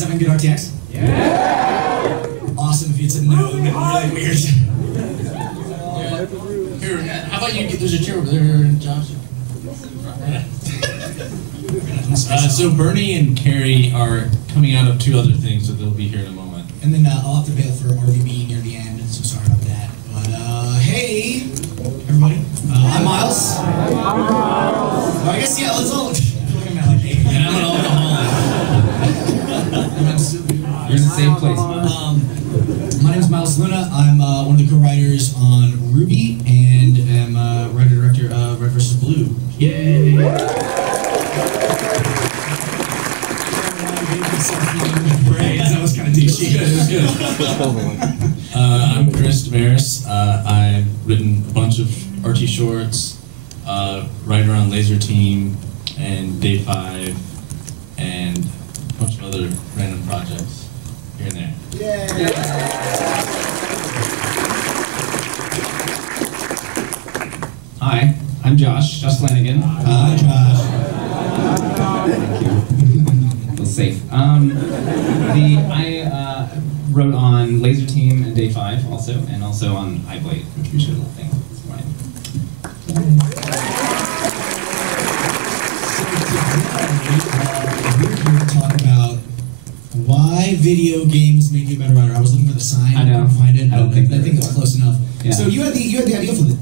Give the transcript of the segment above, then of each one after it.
guys having good RTX? Yeah! Awesome if it's a no, really weird. Here, how about you get, there's a chair over there, Josh. So Burnie and Kerry are coming out of 2 other things, so they'll be here in a moment. And then I'll have to bail for RWBY near the end, so sorry about that. But hey, everybody. I'm Miles. Oh, I guess, yeah, let's all look at me like, hey. And I'm an alcoholic. You're in the same place, my name is Miles Luna. I'm one of the co-writers on RWBY and am writer-director of Red vs. Blue. Yay! That was kind of douchey. It was good. I'm Chris Damaris. I've written a bunch of RT shorts, writer on Lazer Team and Day 5, and a bunch of other random projects here and there. Yeah. Hi, I'm Josh Flanagan. Hi, Josh. Thank you. Feel safe. I wrote on Lazer Team and Day 5 also, and also on iBlade, which we showed a little thing this morning. We're here to talk about why video games make you a better writer. I was looking for the sign. I know. Couldn't find it. I don't think I think it's close enough. Yeah. So you had the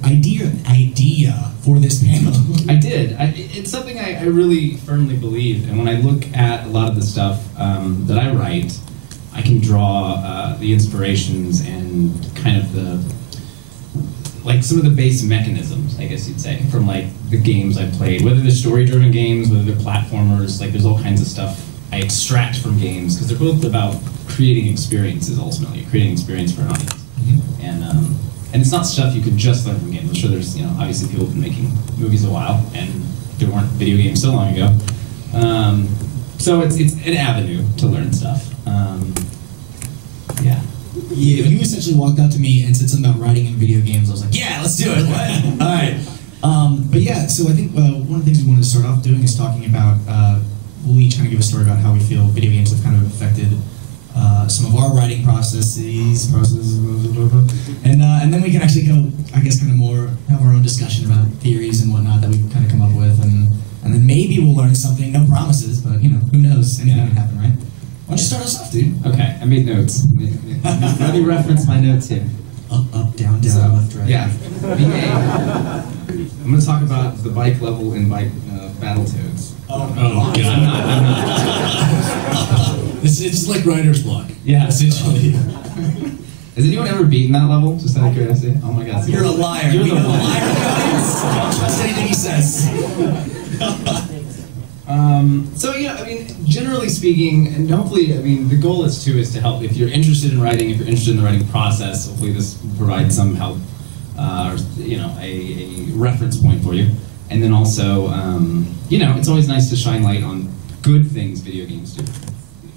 idea for this panel. I did. It's something I really firmly believe, and when I look at a lot of the stuff that I write, I can draw the inspirations and kind of some of the base mechanisms, I guess you'd say, from like the games I've played, whether they're story-driven games, whether they're platformers, like there's all kinds of stuff I extract from games, because they're both about creating experiences ultimately, creating experience for an audience. Mm-hmm. And it's not stuff you could just learn from games. I'm sure there's, obviously people have been making movies a while, and there weren't video games so long ago. So it's an avenue to learn stuff. Yeah. Yeah, you essentially walked up to me and said something about writing in video games. I was like, yeah, let's do it. All right. But yeah, so I think one of the things we wanted to start off doing is talking about, we'll each kind of give a story about how we feel video games have kind of affected some of our writing processes, and then we can actually go, I guess, kind of more have our own discussion about theories and whatnot that we've kind of come up with, and then maybe we'll learn something. No promises, but who knows? Anything can happen, right? Why don't you start us off, dude? Okay, I made notes. Let me reference my notes here. Up, down, left, right. Yeah. I'm going to talk about the bike level in bike Battletoads. Oh, God. I'm not. It's like writer's block. Yeah. Essentially. Has anyone ever beaten that level? Just out of curiosity. Oh my God. You're a liar. You're the liar. liar. Don't trust anything he says. So generally speaking, and hopefully, the goal is to help. If you're interested in writing, if you're interested in the writing process, hopefully this provides some help, a reference point for you. And then also, it's always nice to shine light on good things video games do. It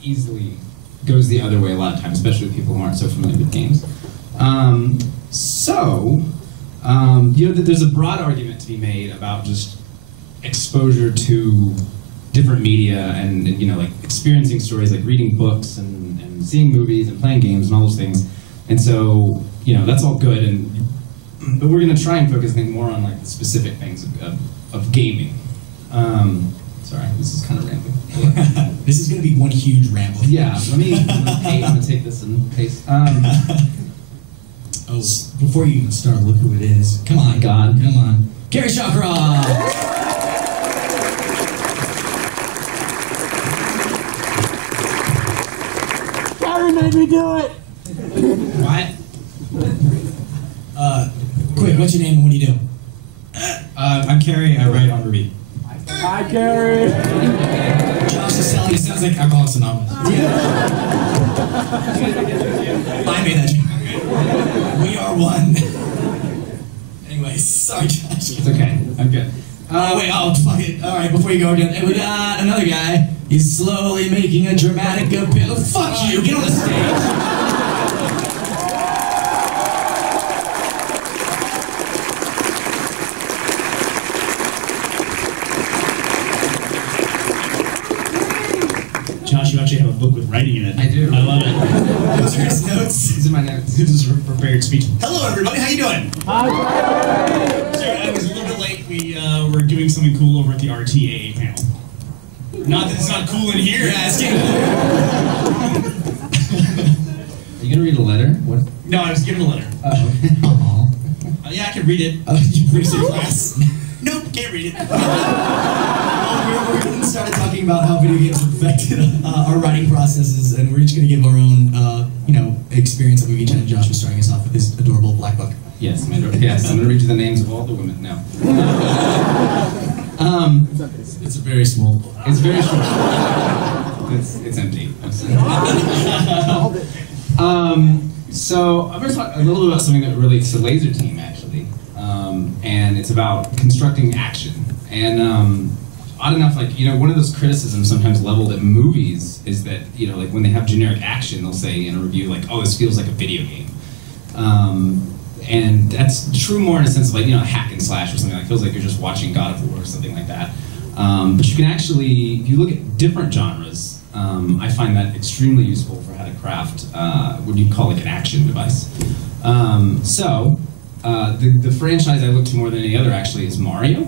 easily goes the other way a lot of times, especially with people who aren't so familiar with games. There's a broad argument to be made about just exposure to different media and like experiencing stories, like reading books and seeing movies and playing games and all those things. And so, that's all good, but we're going to try and focus, I think, more on like the specific things of gaming. Sorry, this is kind of rambling. This is going to be one huge ramble. Yeah, I'm going to take this and paste. Before you even start, look who it is. Come on, God. Come on. Kerry Chakra! Kerry made me do it! What? Quick, what's your name and what do you do? I'm Kerry, I write on RWBY. Hi, Kerry! Josh is selling. It sounds like Alcoholics Anonymous. Yeah. I made that joke. We are one. Anyways, sorry, Josh. It's okay, I'm good. Fuck it. All right, before you go again, we got another guy. He's slowly making a dramatic appeal. Fuck you, get on the stage. Josh, you actually have a book with writing in it. I do. I love it. Those are his notes. These are my notes. This is a prepared speech. Hello, everybody. How you doing? Sorry, I was a little bit late. We were doing something cool over at the RTAA panel. Not that it's not cool in here. Yeah, it's getting Are you gonna read a letter? What? No, I was given a letter. Yeah, I can read it. You produced it class? Nope, can't read it. We started talking about how video games have affected our writing processes, and we're each going to give our own, experience that we've each had. Josh was starting us off with his adorable black book. Yes, I'm gonna read you the names of all the women now. It's a very small book. It's very short. It's empty. So I'm going to talk a little bit about something that relates to Lazer Team, actually, and it's about constructing action. And odd enough, one of those criticisms sometimes leveled at movies is that, when they have generic action, they'll say in a review, oh, this feels like a video game. And that's true more in a sense of a hack and slash or something. It feels like you're just watching God of War or something like that. But you can actually, if you look at different genres, I find that extremely useful for how to craft what you'd call an action device. The franchise I look to more than any other actually is Mario.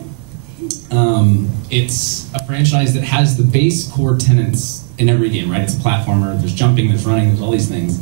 It's a franchise that has the base core tenets in every game, right? It's a platformer, there's jumping, there's running, there's all these things.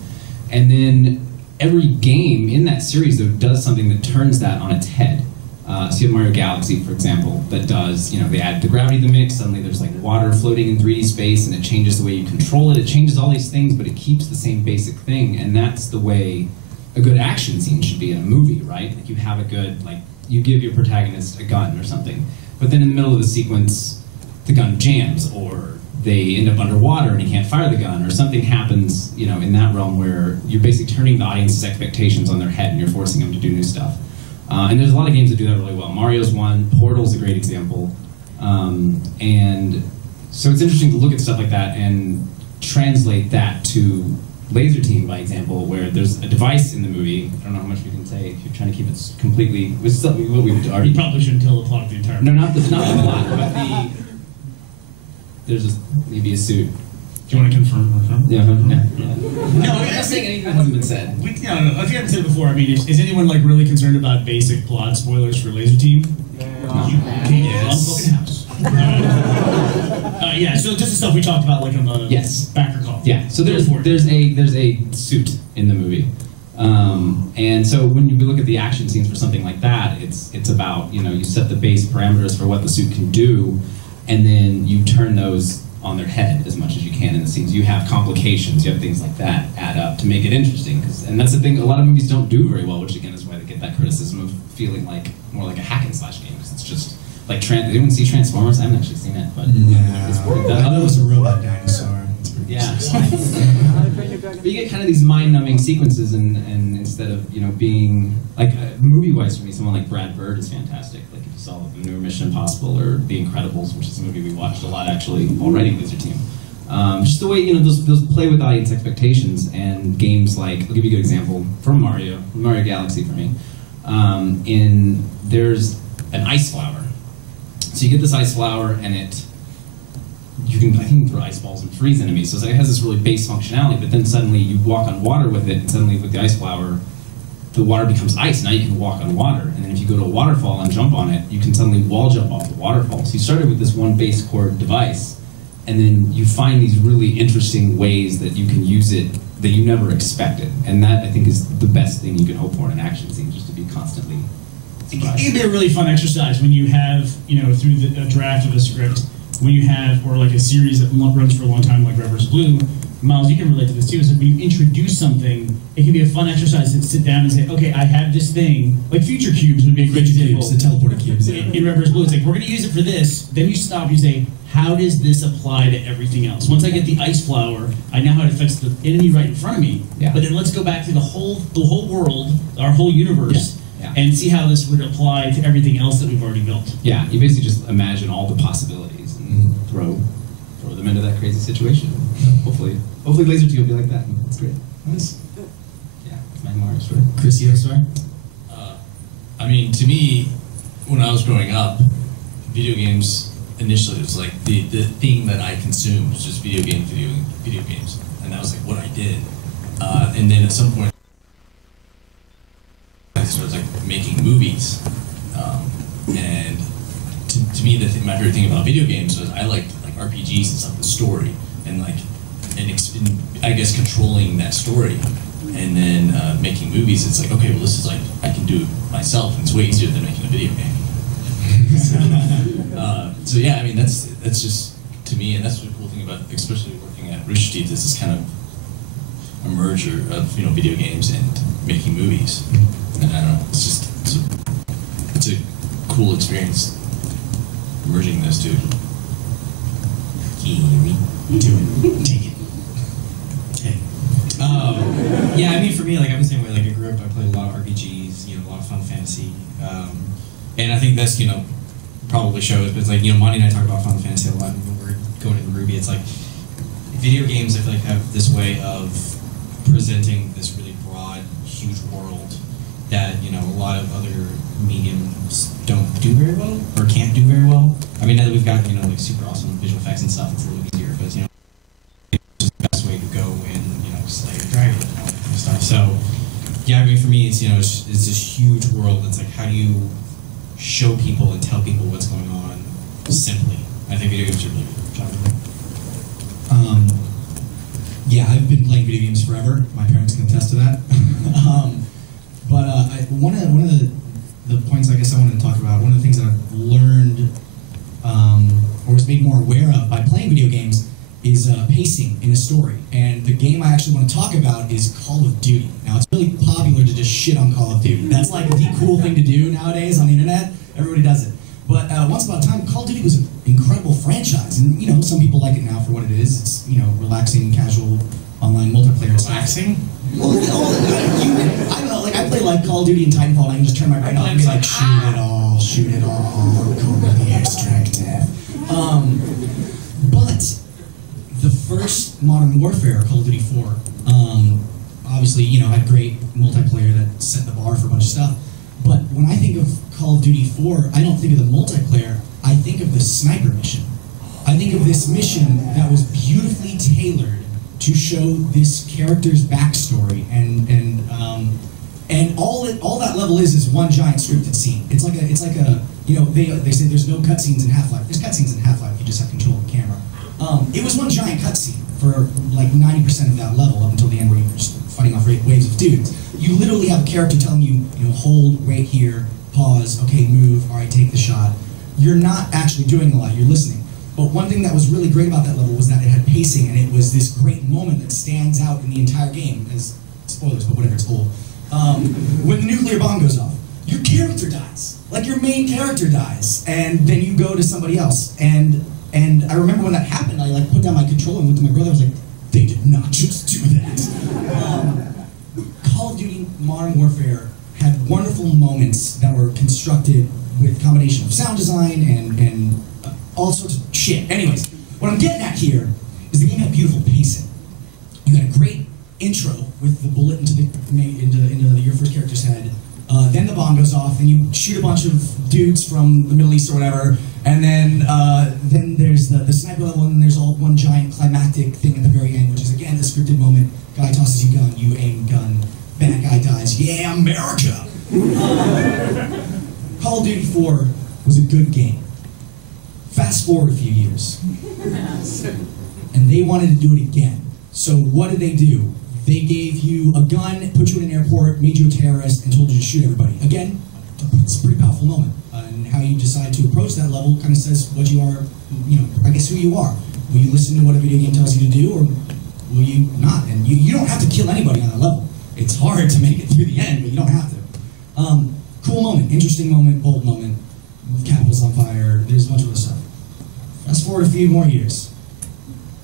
And then every game in that series, though, does something that turns that on its head. So you have Mario Galaxy, for example, that does, they add the gravity to the mix, suddenly there's water floating in 3D space, and it changes the way you control it, it changes all these things, but it keeps the same basic thing, and that's the way a good action scene should be in a movie, right? You have a good, you give your protagonist a gun or something, but then in the middle of the sequence, the gun jams, or they end up underwater and you can't fire the gun, or something happens, in that realm where you're basically turning the audience's expectations on their head and you're forcing them to do new stuff. And there's a lot of games that do that really well. Mario's one, Portal's a great example. And so it's interesting to look at stuff like that and translate that to Lazer Team, by example, where there's a device in the movie. I don't know how much we can say if you're trying to keep it completely. What we would already. You probably shouldn't tell the plot of the entire movie. No, not the plot, but there's maybe a suit. Do you want to confirm? Yeah. No, I'm not saying anything that hasn't been said. No, if you haven't said it before, is anyone really concerned about basic plot spoilers for Lazer Team? Yes. Yeah, so just the stuff we talked about, on the backer call. Yeah, so there's a suit in the movie, and so when you look at the action scenes for something like that, it's about you set the base parameters for what the suit can do, and then you turn those on their head as much as you can in the scenes. You have complications, you have things like that add up to make it interesting, and that's the thing a lot of movies don't do very well, which again is why they get that criticism of feeling more like a hack and slash game, because it's just did anyone see Transformers? I haven't actually seen it, but it's pretty good. I thought it was a robot dinosaur. Yeah. But you get kind of these mind-numbing sequences, and instead of being movie-wise for me, someone like Brad Bird is fantastic. If you saw the newer Mission Impossible or The Incredibles, which is a movie we watched a lot actually while writing Lazer Team. Just the way those play with audience expectations, and games I'll give you a good example from Mario Galaxy for me. There's an ice flower. So you get this ice flower, and I think you can throw ice balls and freeze enemies. So it has this really base functionality, but then suddenly you walk on water with it, and suddenly with the ice flower, the water becomes ice. Now you can walk on water. And then if you go to a waterfall and jump on it, you can suddenly wall jump off the waterfall. So you started with this one base core device, and then you find these really interesting ways that you can use it that you never expected. And that, I think, is the best thing you can hope for in an action scene, just to be constantly surprised. It can be a really fun exercise when you have, through a draft of a script, when you have, or a series that runs for a long time, like Red vs. Blue. Miles, you can relate to this too, is that when you introduce something, it can be a fun exercise to sit down and say, okay, I have this thing, Future Cubes would be a great example. The teleporter cubes, yeah. In Red vs. Blue, it's we're going to use it for this, then you stop, you say, how does this apply to everything else? Once I get the ice flower, I know how it affects the enemy right in front of me, but then let's go back to the whole world, our whole universe, and see how this would apply to everything else that we've already built. Yeah, you basically just imagine all the possibilities and throw them into that crazy situation. Hopefully Lazer Team will be like that. That's great. Nice. Yeah, it's my Mario story. Chris, you have a story? To me, when I was growing up, video games initially it was like the thing that I consumed was just video games, and that was like what I did. And then at some point, I started like making movies, and to me, my favorite thing about video games was I liked like RPGs and stuff, the story, and like, and I guess controlling that story, and then making movies. It's like, okay, well, this is like I can do it myself, and it's way easier than making a video game. So yeah, I mean that's just to me, and that's the cool thing about, especially working at Rooster Teeth, is this kind of a merger of video games and making movies. And I don't know, it's a cool experience merging those two. Kerry, do it, take it. Okay. Yeah, I mean for me, like I'm the same way. Like I grew up, I played a lot of RPGs, a lot of Final Fantasy, and I think that's probably shows. But it's like Monty and I talk about Final Fantasy a lot when we're going into RWBY. It's like video games, I feel like have this way of presenting this really broad, huge world that a lot of other mediums don't do very well or can't do very well. I mean, now that we've got like super awesome visual effects and stuff, it's a little easier. But it's just the best way to go and slay a dragon and all that kind of stuff. So yeah, I mean for me, it's it's this huge world. That's like, how do you show people and tell people what's going on simply? I think video games are really good job of it. Yeah, I've been playing video games forever. My parents can attest to that. But one of the points I guess I wanted to talk about, one of the things that I've learned or was made more aware of by playing video games is pacing in a story. And the game I actually want to talk about is Call of Duty. Now, it's really popular to just shit on Call of Duty. That's like the cool thing to do nowadays on the internet. Everybody does it. But once upon a time, Call of Duty was an incredible franchise. And, some people like it now for what it is. It's, relaxing, casual, online multiplayer. Relaxing? Well, I don't know, like I play like Call of Duty and Titanfall, and I can just turn my brain off and be like, shoot it all, go to the extract. But the first Modern Warfare, Call of Duty 4, obviously, had great multiplayer that set the bar for a bunch of stuff. But when I think of Call of Duty 4, I don't think of the multiplayer, I think of the sniper mission. I think of this mission that was beautifully tailored to show this character's backstory, and all that level is one giant scripted scene. It's like a they say there's no cutscenes in Half-Life. There's cutscenes in Half-Life. You just have control of the camera. It was one giant cutscene for like 90% of that level up until the end, where you're just fighting off waves of dudes. You literally have a character telling you, hold, wait here, pause, okay, move, all right, take the shot. You're not actually doing a lot. You're listening. But one thing that was really great about that level was that it had pacing, and it was this great moment that stands out in the entire game, as spoilers, but whatever, it's old. When the nuclear bomb goes off, your character dies. Like, your main character dies, and then you go to somebody else. And I remember when that happened, I put down my controller and went to my brother. I was like, they did not just do that. Call of Duty Modern Warfare had wonderful moments that were constructed with a combination of sound design and all sorts of shit. Anyways, what I'm getting at here is the game had beautiful pacing. You had a great intro with the bullet into your first character's head. Then the bomb goes off, and you shoot a bunch of dudes from the Middle East or whatever, and then there's the sniper level, and then there's all one giant climactic thing at the very end, which is again a scripted moment. Guy tosses you gun, you aim gun, bad guy dies. Yeah, America. Call of Duty 4 was a good game. Fast forward a few years, and they wanted to do it again. So what did they do? They gave you a gun, put you in an airport, made you a terrorist, and told you to shoot everybody. Again, it's a pretty powerful moment. And how you decide to approach that level kind of says what you are, I guess who you are. Will you listen to what a video game tells you to do, or will you not? And you don't have to kill anybody on that level. It's hard to make it through the end, but you don't have to. Cool moment, interesting moment, bold moment. Capitals on fire, there's a bunch of other stuff. Fast forward a few more years.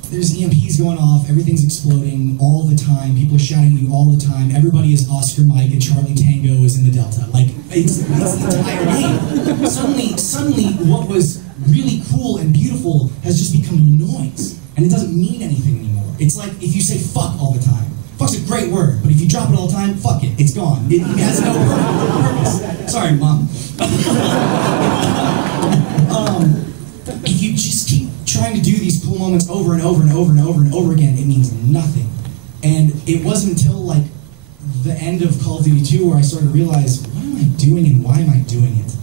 There's EMPs going off, everything's exploding all the time, people are shouting at you all the time, everybody is Oscar Mike and Charlie Tango is in the Delta. Like, it's the entire game. Suddenly, what was really cool and beautiful has just become noise, and it doesn't mean anything anymore. It's like if you say fuck all the time. Fuck's a great word, but if you drop it all the time, fuck it, it's gone. It has no purpose. Sorry, Mom. If you trying to do these cool moments over and over and over and over and over again, it means nothing. And it wasn't until like the end of Call of Duty 2 where I started to realize, what am I doing and why am I doing it?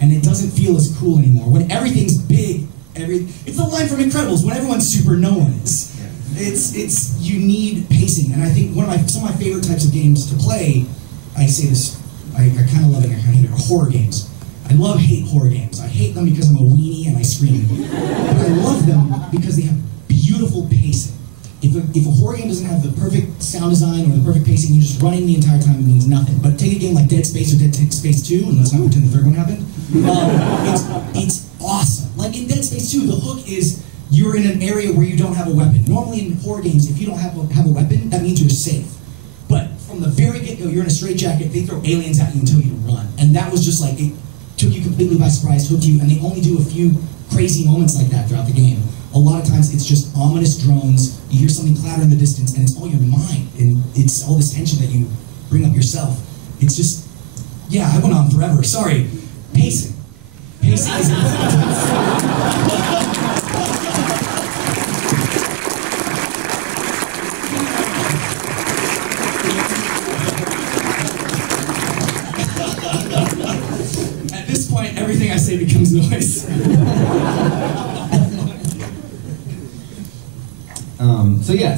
And it doesn't feel as cool anymore. When everything's big, it's the line from Incredibles, when everyone's super, no one is. You need pacing, and I think some of my favorite types of games to play, I say this, I kind of love it, I kind of hate it, are horror games. I hate horror games. I hate them because I'm a weenie and I scream. But I love them because they have beautiful pacing. If a horror game doesn't have the perfect sound design or the perfect pacing, you're just running the entire time, it means nothing. But take a game like Dead Space or Dead Space 2, and let's not pretend the third one happened, it's awesome. Like in Dead Space 2, the hook is you're in an area where you don't have a weapon. Normally in horror games, if you don't have a weapon, that means you're safe. But from the very get-go, you're in a straitjacket, they throw aliens at you until you run. And that was just like, it took you completely by surprise, hooked you, and they only do a few crazy moments like that throughout the game. A lot of times it's just ominous drones, you hear something clatter in the distance, and it's all your mind, and it's all this tension that you bring up yourself. It's just, yeah, I went on forever, sorry. Pacing. Pacing is important. At this point, everything I say becomes noise.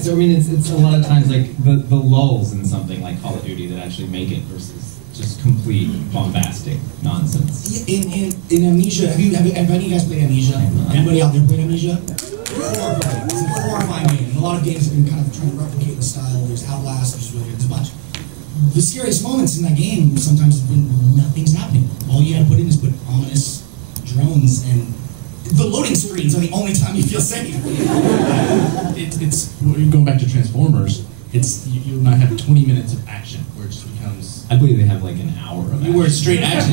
So I mean, it's a lot of times like the lulls in something like Call of Duty that actually make it versus just complete bombastic nonsense. In Amnesia, have any of you guys played Amnesia? Anybody out there played Amnesia? Horrifying. It's a horrifying game. And a lot of games have been kind of trying to replicate the style. There's Outlast, there's a bunch. The scariest moments in that game sometimes have been nothing's happening. All you had to put in is put ominous drones, and the loading screens are the only time you feel safe. It's going back to Transformers. You might have 20 minutes of action where it just becomes. I believe they have like an hour of action. Where it's straight action.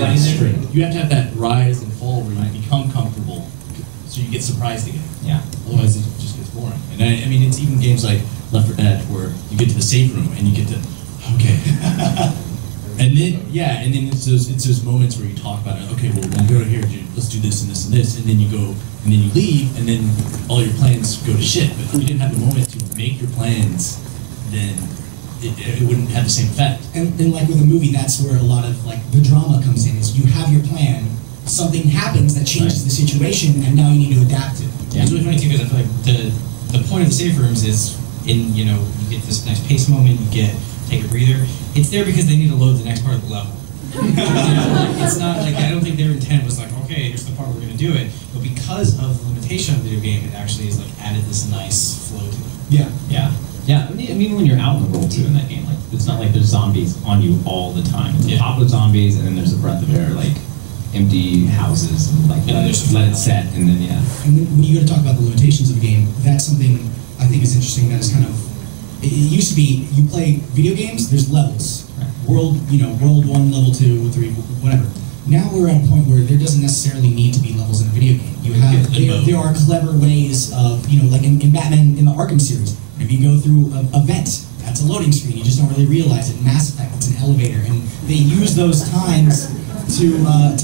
You have to have that rise and fall where you become comfortable, so you get surprised again. Yeah. Otherwise, it just gets boring. And I mean, it's even games like Left 4 Dead where you get to the safe room and you get to, okay. And then it's those moments where you talk about it. Okay, well, when we go here, let's do this and this and this, and then you go, and then you leave, and then all your plans go to shit. But if you didn't have the moment to make your plans, then it wouldn't have the same effect. And like with a movie, that's where a lot of like the drama comes in. Is you have your plan, something happens that changes the situation, and now you need to adapt it. Yeah. It's really funny too because I feel like the point of the safe rooms is you get this nice pace moment, you take a breather. It's there because they need to load the next part of the level. It's not like, I don't think their intent was like, okay, here's the part where we're going to do it. But because of the limitation of the video game, it actually is like added this nice flow to it. Yeah. Yeah. Yeah. I mean, when you're out in the world too in that game, like it's not like there's zombies on you all the time. It's a pop of zombies, and then there's a breath of air, like empty houses, and like let it set, and then And when you go to talk about the limitations of the game, that's something I think is interesting. That is kind of. It used to be you play video games. There's levels. World 1, level 2, 3, whatever. Now we're at a point where there doesn't necessarily need to be levels in a video game. You have there are clever ways of like in Batman in the Arkham series. If you go through a vent, that's a loading screen. You just don't really realize it. Mass Effect, it's an elevator, and they use those times to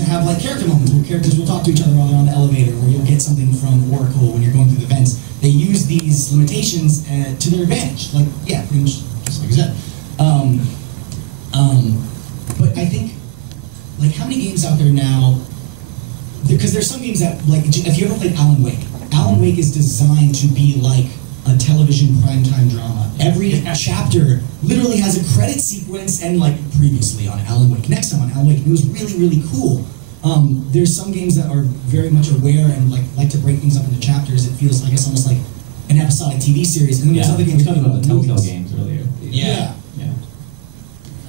have like character moments where characters will talk to each other while they're on the elevator, or you'll get something from Oracle when you're going through the vents. They use these limitations to their advantage. Like pretty much just like you said. But I think, like, how many games out there now? Because there's some games that, like, if you ever played Alan Wake is designed to be like a television primetime drama. Every chapter literally has a credit sequence and, like, previously on Alan Wake, next time on Alan Wake. It was really, really cool. There's some games that are very much aware and, like to break things up into chapters. It feels, I guess, almost like an episodic TV series. And then there's other games. We talked about the Telltale games earlier. Yeah.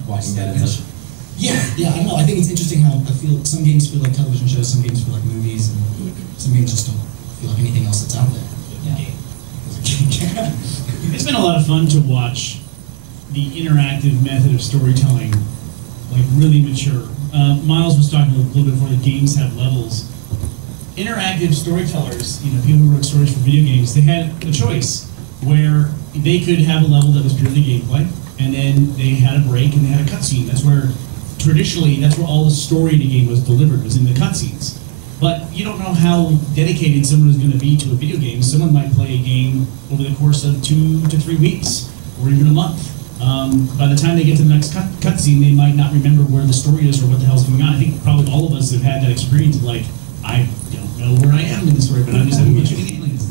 Walking Dead and such. Yeah, I know. I think it's interesting how some games feel like television shows, some games feel like movies, and some games just don't feel like anything else that's out there. Yeah. It's been a lot of fun to watch the interactive method of storytelling, like, really mature. Miles was talking a little bit before the games have levels. Interactive storytellers, people who wrote stories for video games, they had a choice where they could have a level that was purely gameplay, and then they had a break and they had a cutscene. That's where all the story in the game was delivered, was in the cutscenes. But you don't know how dedicated someone is going to be to a video game. Someone might play a game over the course of 2 to 3 weeks, or even a month. By the time they get to the next cutscene, they might not remember where the story is or what the hell's going on. I think probably all of us have had that experience of like, I don't know where I am in the story, but I'm just having a bunch of aliens.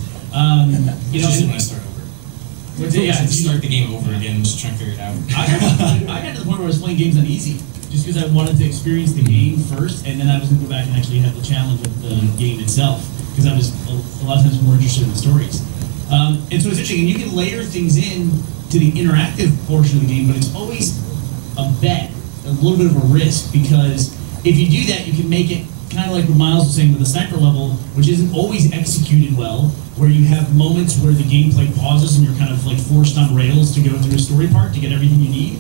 You know, just want to start over. Start the game over again and just try and figure it out. I got to the point where I was playing games on easy, just because I wanted to experience the game first, and then I was going to go back and actually have the challenge of the game itself, because I was a lot of times more interested in the stories. And so it's interesting, and you can layer things in to the interactive portion of the game, but it's always a bet, a little bit of a risk, because if you do that, you can make it kind of like what Miles was saying with the sniper level, which isn't always executed well, where you have moments where the gameplay pauses and you're kind of like forced on rails to go through a story part to get everything you need.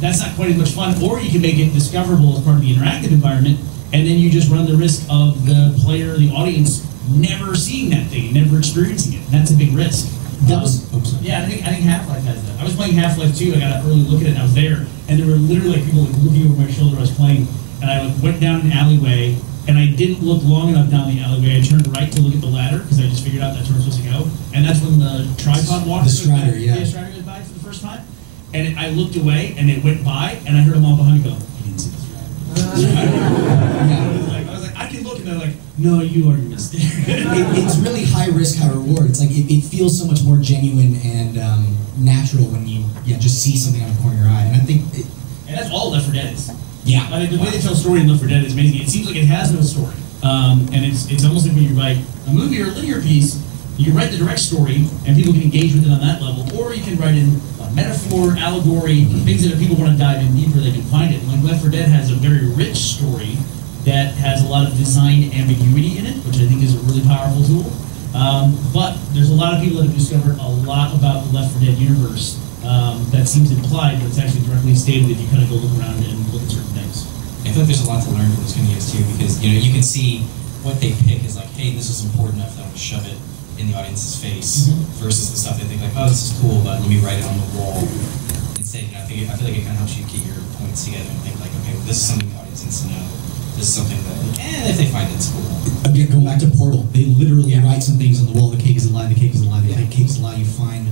That's not quite as much fun. Or you can make it discoverable as part of the interactive environment, and then you just run the risk of the player, the audience, never seeing that thing, never experiencing it. And that's a big risk. Yeah, I think Half-Life has that. I was playing Half-Life 2, I got an early look at it, and I was there, and there were literally like people like looking over my shoulder. I was playing, and I went down an alleyway, and I didn't look long enough down the alleyway. I turned right to look at the ladder, because I just figured out that's where I'm supposed to go. And that's when the tripod walker goes by. The Strider goes by for the first time. And I looked away, and it went by, and I heard them all behind me go, "You didn't see the Strider." I was like, I can look, and they're like, "No, you already missed it." It's really high risk, high reward. It's like it feels so much more genuine and natural when you just see something out of the corner of your eye. And I think, and that's all Left 4 Dead is. Yeah. I think the way they tell story in Left 4 Dead is amazing. It seems like it has no story, and it's almost like when you write a movie or a linear piece, you can write the direct story, and people can engage with it on that level, or you can write in a metaphor, allegory, things that if people want to dive in deeper, they can find it. Like Left 4 Dead has a very rich story that has a lot of design ambiguity in it, which I think is a really powerful tool. But there's a lot of people that have discovered a lot about the Left 4 Dead universe that seems implied, but it's actually directly stated if you kind of go look around and look at certain things. I feel like there's a lot to learn from those kind of games too, because you can see what they pick is like, hey, this is important enough that I'm gonna shove it in the audience's face, versus the stuff they think like, oh, this is cool, but let me write it on the wall. Instead, I feel like it kind of helps you get your points together and think like, okay, well, this is something the audience needs to know. This is something that, if they find it's cool. Again, going back to Portal, they literally write some things on the wall. The cake is alive. The cake is alive. The cake is alive. You find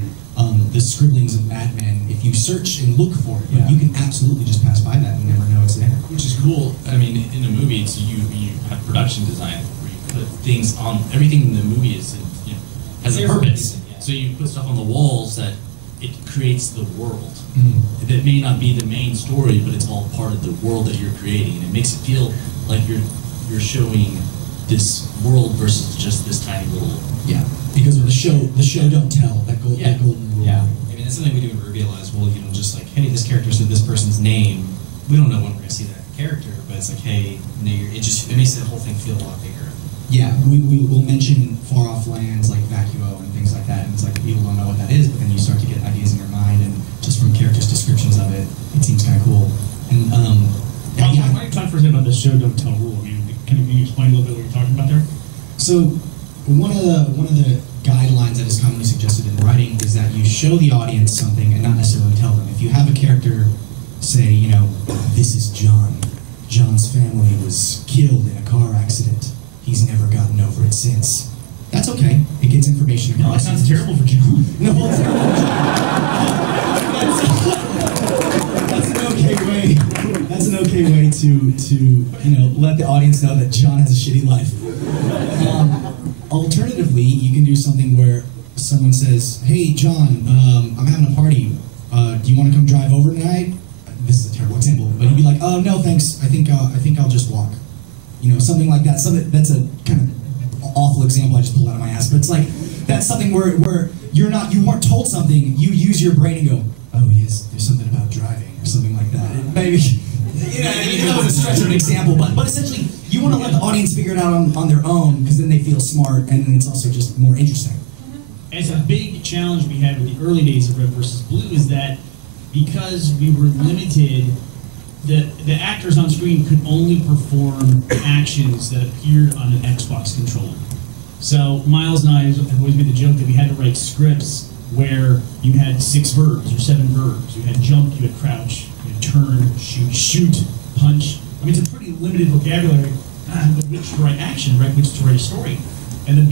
the scribblings of Madman if you search and look for it. But you can absolutely just pass by that and never know it's there. Which is cool. I mean, in a movie, it's you have production design where you put things on. Everything in the movie is has a purpose. So you put stuff on the walls that it creates the world. That may not be the main story, but it's all part of the world that you're creating, and it makes it feel like you're showing this world versus just this tiny little. Yeah, because of the show don't tell, that golden rule. Yeah, I mean that's something we do in RWBY a lot as well. Just like, hey, this character said this person's name. We don't know when we're gonna see that character, but it's like, hey, it makes the whole thing feel a lot bigger. Yeah, we will mention far off lands like Vacuo and things like that, and it's like people don't know what that is, but then you start to get ideas in your mind, and just from characters' descriptions of it, it seems kind of cool. And why don't you talk for a second about the show don't tell rule? Can you explain a little bit what you're talking about there? So one of the guidelines that is commonly suggested in writing is that you show the audience something and not necessarily tell them. If you have a character say, this is John. John's family was killed in a car accident. He's never gotten over it since. That's okay. It gets information across. No, that sounds terrible for John. No, well, that's an okay way. That's an okay way to let the audience know that John has a shitty life. Alternatively, you can do something where someone says, "Hey, John, I'm having a party. Do you want to come drive over tonight?" This is a terrible example, but he'd be like, "Oh no, thanks. I think I'll just walk." Something like that. Something that's a kind of awful example I just pulled out of my ass, but it's like that's something where you weren't told something. You use your brain and go, "Oh yes, there's something about driving," or something like that. Maybe that was a stretch of an example, but essentially you want to let the audience figure it out on their own, because then they feel smart, and then it's also just more interesting. It's a big challenge we had with the early days of Red vs. Blue is that because we were limited, the actors on screen could only perform actions that appeared on an Xbox controller. So Miles and I have always made the joke that we had to write scripts where you had 6 verbs or 7 verbs. You had jump, you had crouch, you had turn, shoot, punch. I mean, it's a pretty limited vocabulary, which to write action, right? Which to write a story. And the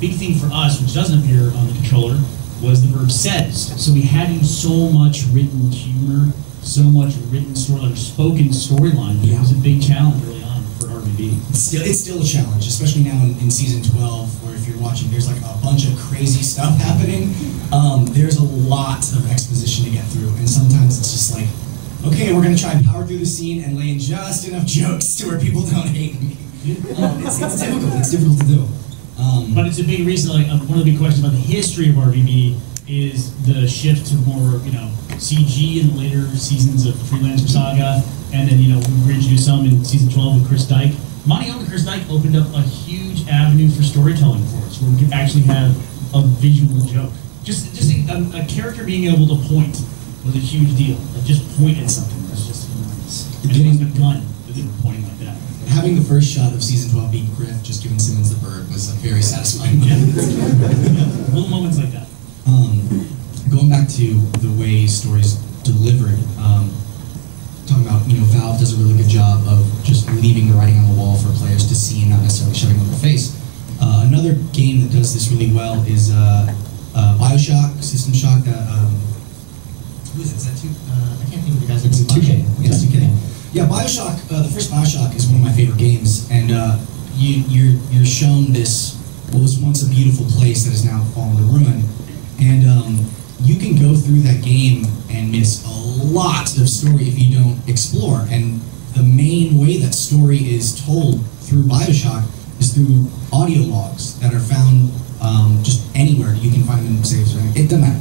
big thing for us, which doesn't appear on the controller, was the verb says. So we had to use so much written humor, so much written storyline, spoken storyline. It was a big challenge early on for RWBY. It's still a challenge, especially now in season 12, where if you're watching, there's like a bunch of crazy stuff happening. There's a lot of exposition to get through, and sometimes it's just like, okay, we're going to try and power through the scene and lay in just enough jokes to where people don't hate me. It's difficult. It's difficult to do. But it's a big reason. Like one of the big questions about the history of RWBY is the shift to more, CG in the later seasons of Freelancer Saga, and then we reintroduced some in season 12 with Chris Dyke. Monty and Chris Dyke opened up a huge avenue for storytelling for us, where we could actually have a visual joke. Just a character being able to point was a huge deal. Like just point at something was just enormous. Getting a gun with it pointing like that. Having the first shot of season 12 being Griff, just giving Simmons the bird, was a very satisfying moment. Little moments like that. Going back to the way stories delivered, talking about, Valve does a really good job of just leaving the writing on the wall for players to see and not necessarily shoving it in their face. Another game that does this really well is Bioshock, System Shock. Who is it? Is that two? I can't think of the guys. It's 2K. Yes, 2K. Yeah, Bioshock. The first Bioshock is one of my favorite games, and you're shown this what was once a beautiful place that has now fallen to ruin, and you can go through that game and miss a lot of story if you don't explore. And the main way that story is told through Bioshock is through audio logs that are found just anywhere. You can find them in saves. Right? It doesn't matter.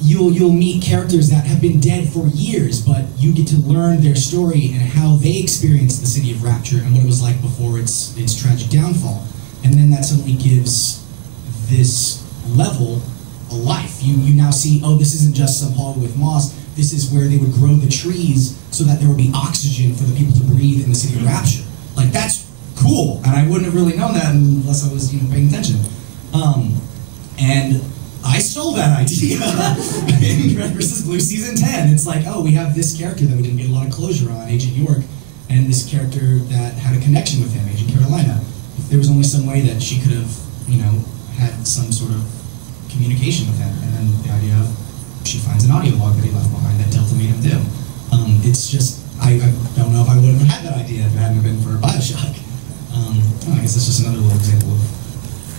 You'll meet characters that have been dead for years, but you get to learn their story and how they experienced the city of Rapture and what it was like before its tragic downfall. And then that suddenly gives this level a life. You now see, oh, this isn't just some hall with moss. This is where they would grow the trees so that there would be oxygen for the people to breathe in the city of Rapture. Like, that's cool, and I wouldn't have really known that unless I was paying attention. And I stole that idea in Red vs. Blue Season 10. It's like, oh, we have this character that we didn't get a lot of closure on, Agent York, and this character that had a connection with him, Agent Carolina. If there was only some way that she could have, had some sort of communication with him, and then the idea of she finds an audio log that he left behind that Delta made him do. It's just, I don't know if I would have had that idea if it hadn't been for Bioshock. I guess that's just another little example of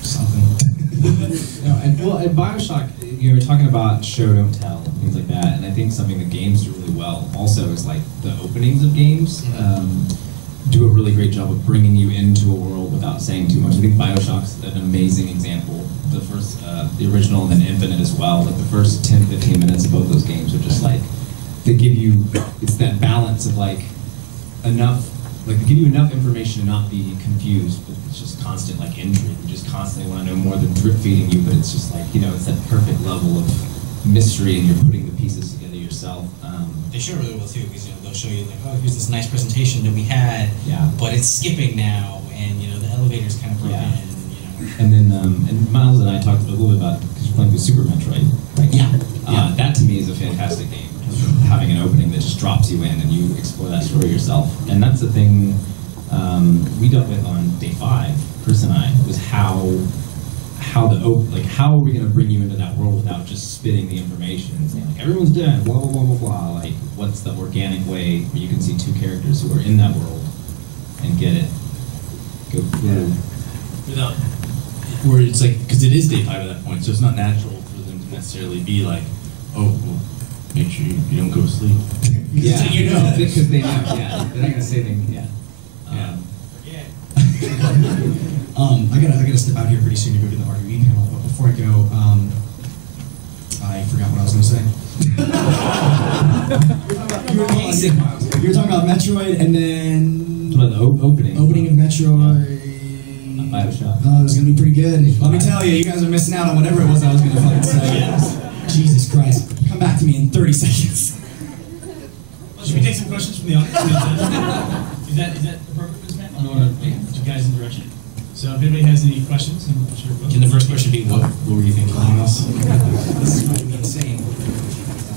something. And Bioshock, you were talking about show, don't tell, and things like that, and I think something that games do really well also is like the openings of games do a really great job of bringing you into a world without saying too much. I think Bioshock's an amazing example. The first, the original and then Infinite as well, like the first 10-15 minutes of both those games are just like, they give you, it's that balance of like enough, like they give you enough information to not be confused, but it's just constant like intrigue. You just constantly want to know more than drip feeding you, but it's just like, it's that perfect level of mystery and you're putting the pieces together yourself. They show really well too, because they'll show you like, oh, here's this nice presentation that we had, but it's skipping now, and the elevator's kind of broken. And then and Miles and I talked a little bit about, because you're playing through Super Metroid, right? That to me is a fantastic game. Having an opening that just drops you in and you explore that story yourself. And that's the thing we dealt with on day 5, Chris and I, was how are we going to bring you into that world without just spitting the information and saying like everyone's dead, blah blah blah blah blah. Like, what's the organic way where you can see 2 characters who are in that world and get it, go through without, where it's like, because it is day 5 at that point, so it's not natural for them to necessarily be like, oh, well, make sure you don't go to sleep. Yeah, because they know. Yeah, they're not gonna say things. Yeah. I gotta step out here pretty soon to go to the RWBY panel, but before I go, I forgot what I was gonna say. you were talking about Metroid, and then about the opening of Metroid. Bioshock. Oh, it was gonna be pretty good. Let me tell you, you guys are missing out on whatever it was I was gonna fucking say. Jesus Christ. Come back to me in 30 seconds. Well, should we take some questions from the audience? Is that appropriate for this panel? I don't want to put you guys in direction. So if anybody has any questions, then sure. Can the first question be, what were you thinking on this? This is going to be insane.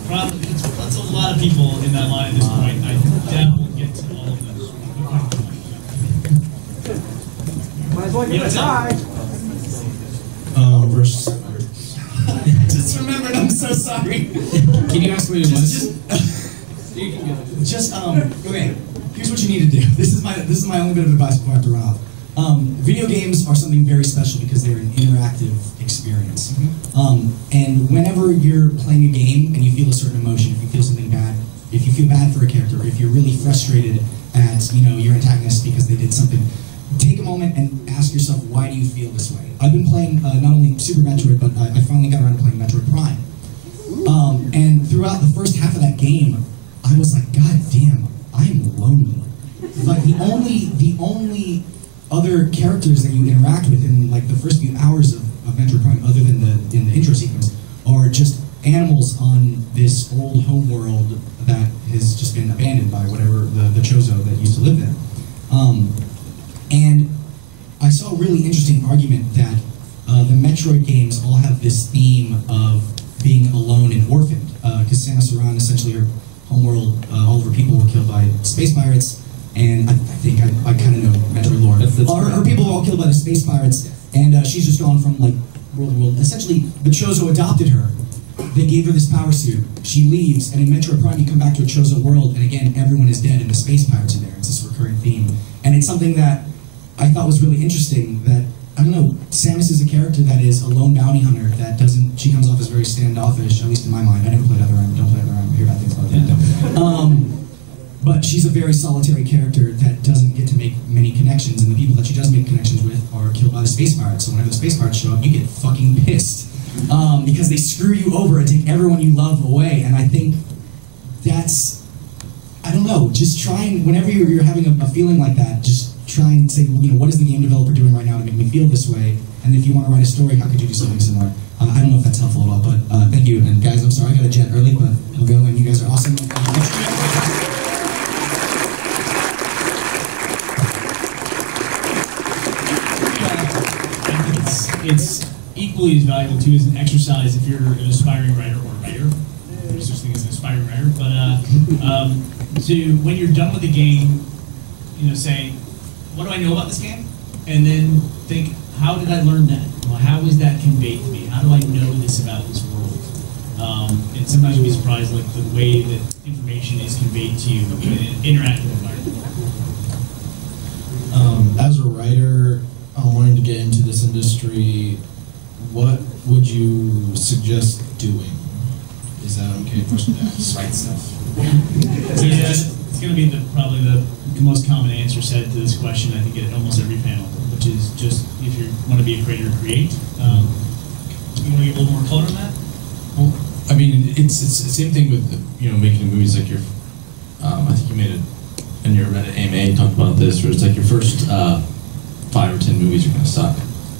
Probably, that's a lot of people in that line at this point. I doubt we'll get to all of those. what's up? Versus. Just remembered, I'm so sorry. Can you ask what it was? Okay, here's what you need to do. This is my only bit of advice before I have to run off. Video games are something very special because they're an interactive experience. And whenever you're playing a game and you feel a certain emotion, if you feel something bad, if you feel bad for a character, if you're really frustrated at your antagonist because they did something, take a moment and ask yourself, why do you feel this way? I've been playing not only Super Metroid, but I finally got around to playing Metroid Prime. And throughout the first half of that game, I was like, God damn, I'm lonely. Like the only other characters that you interact with in like the first few hours of Metroid Prime, other than in the intro sequence, are just animals on this old home world that has just been abandoned by whatever the Chozo that used to live there. And I saw a really interesting argument that the Metroid games all have this theme of being alone and orphaned, because Samus Aran, essentially her homeworld, all of her people were killed by space pirates, and I think I kind of know Metroid lore. Her people were all killed by the space pirates, and she's just gone from like world to world. Essentially, the Chozo adopted her. They gave her this power suit. She leaves, and in Metroid Prime, you come back to a Chozo world, and again, everyone is dead, and the space pirates are there. It's this recurring theme, and it's something that I thought was really interesting. That I don't know, Samus is a character that is a lone bounty hunter that doesn't. She comes off as very standoffish, at least in my mind. I never played Other M. Don't play Other M. I hear bad things about that. But she's a very solitary character that doesn't get to make many connections, and the people that she does make connections with are killed by the space pirates. So whenever the space pirates show up, you get fucking pissed. Because they screw you over and take everyone you love away, and I think that's, I don't know, just try and, whenever you're having a feeling like that, just try and say, what is the game developer doing right now to make me feel this way, and if you want to write a story, how could you do something similar? I don't know if that's helpful at all, but thank you, and guys, I'm sorry I got a jet early, but we'll go, and you guys are awesome. It's equally as valuable too as an exercise if you're an aspiring writer or a writer. There's such thing as an aspiring writer, but to when you're done with the game, say, what do I know about this game, and then think, how did I learn that? Well, how is that conveyed to me? How do I know this about this world? And sometimes you'll be surprised, like the way that information is conveyed to you in an interactive environment. As a writer, wanting to get into this industry, what would you suggest doing? Is that okay question to ask? Write stuff. So yeah, it's going to be probably the most common answer said to this question, I think, at almost every panel, which is just, if you want to be a creator, create. You want to give a little more color on that? Well, I mean, it's the same thing with making movies. Like I think you made it in your Reddit AMA. You talked about this, where it's like your first 5 or 10 movies are going to suck.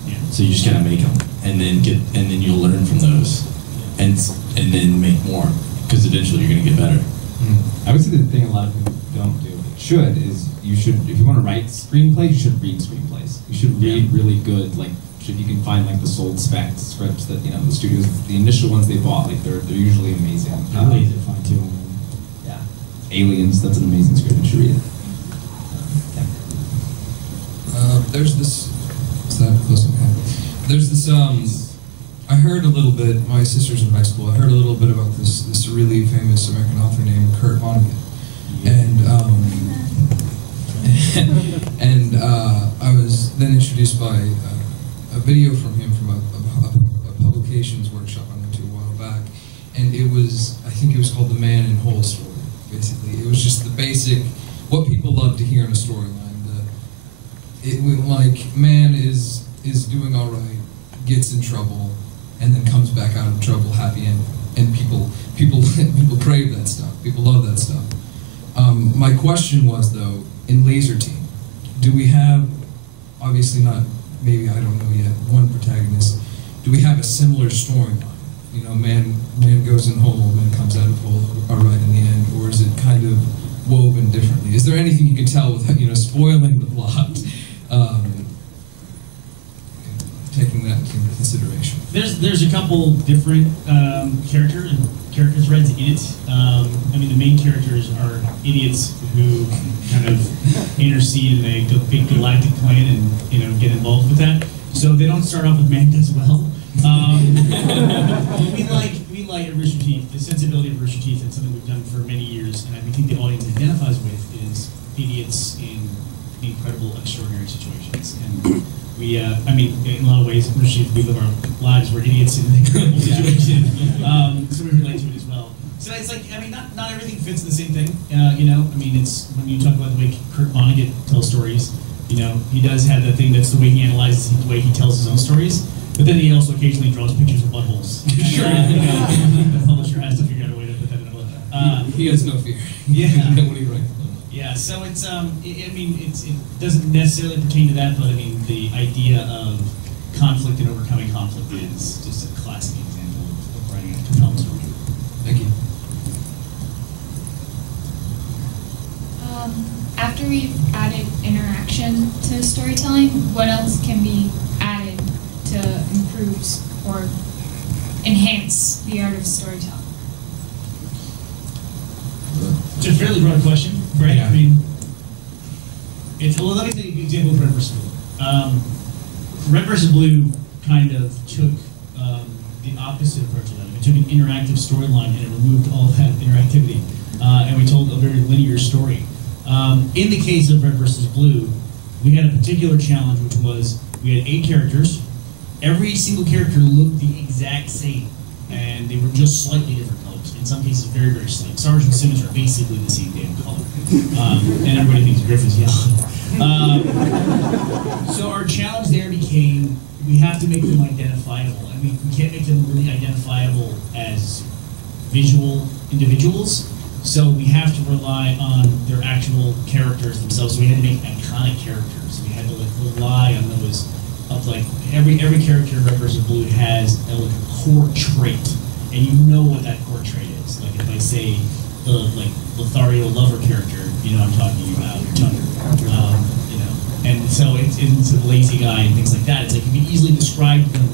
Yeah. So you just gotta make them, and then you'll learn from those, and then make more, because eventually you're gonna get better. I would say the thing a lot of people don't do, if you want to write screenplays, you should read screenplays. You should read really good, like, you can find like the sold spec scripts that the studios, the initial ones they bought, like they're usually amazing. Really easy to find too. Yeah. Aliens, that's an amazing script. You should read it. There's this. Is that close enough? There's this. I heard a little bit. My sister's in high school. I heard a little bit about this really famous American author named Kurt Vonnegut, and I was then introduced by a video from him from a publications workshop I went to a while back, and I think it was called The Man in Whole Story. Basically, it was just the basic what people love to hear in a storyline. It went like, man is doing all right, gets in trouble, and then comes back out of trouble, happy ending. And people crave that stuff. People love that stuff. My question was, though, in Lazer Team, do we have, obviously not, maybe, I don't know yet, one protagonist, do we have a similar storyline? Man goes in hole, man comes out of hole, all right in the end, or is it kind of woven differently? Is there anything you can tell without, spoiling the plot? Taking that into consideration. There's a couple different character threads in it. I mean, the main characters are idiots who kind of intercede in a big galactic plan and get involved with that. So they don't start off with man as well. We like Rooster Teeth. The sensibility of Rooster Teeth. It's something we've done for many years, and we think the audience identifies with is idiots in incredible, extraordinary situations. And we, I mean, in a lot of ways, Rooster Teeth, we live our lives, we're idiots in an incredible situation. So we relate to it as well. So it's like, I mean, not everything fits in the same thing. I mean, it's when you talk about the way Kurt Vonnegut tells stories. He does have that thing that's the way he analyzes, the way he tells his own stories. But then he also occasionally draws pictures of buttholes. Sure. The publisher has to figure out a way to put that in a book. He has no fear. Yeah. When he writes. Yeah. So it's I mean, it doesn't necessarily pertain to that, but I mean, the idea of conflict and overcoming conflict is just a classic example of writing a compelling story. Thank you. After we've added interaction to storytelling, what else can be added to improve or enhance the art of storytelling? It's a fairly broad question, right? Yeah. I mean, well, let me take an example of Red vs. Blue. Red vs. Blue kind of took the opposite approach to that. It took an interactive storyline and it removed all that interactivity, and we told a very linear story. In the case of Red vs. Blue, we had a particular challenge, which was we had 8 characters. Every single character looked the exact same, and they were just slightly different colors. In some cases, very, very slight. Sarge and Simmons are basically the same damn color. And everybody thinks Griff is yellow. So our challenge there became, we have to make them identifiable. I mean, we can't make them really identifiable as visual individuals. So we have to rely on their actual characters themselves. So we had to make iconic characters. We had to rely on those. Of every character in Red vs. Blue has a core trait, and you know what that core trait is. Like if I say the Lothario lover character, I'm talking about Tucker. And so it's the lazy guy and things like that. It's like you can easily describe them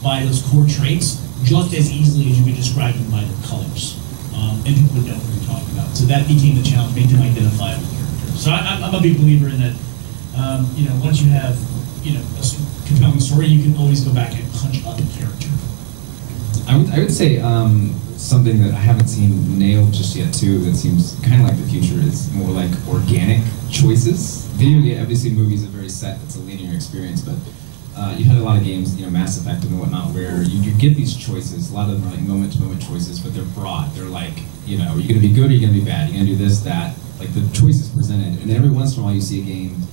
by those core traits just as easily as you could describe them by their colors, and people would know what you're talking about. So that became the challenge, make them identifiable characters. So I'm a big believer in that. Once you have a compelling story, you can always go back and punch up a character. I would say something that I haven't seen nailed just yet too, that seems kind of like the future, is more like organic choices. Video game, obviously movies are very set, it's a linear experience, but you've had a lot of games, Mass Effect and whatnot, where you get these choices. A lot of them are like moment-to-moment choices, but they're broad. They're like, are you going to be good or are you going to be bad? Are you going to do this, that? Like the choices presented. And every once in a while you see a game,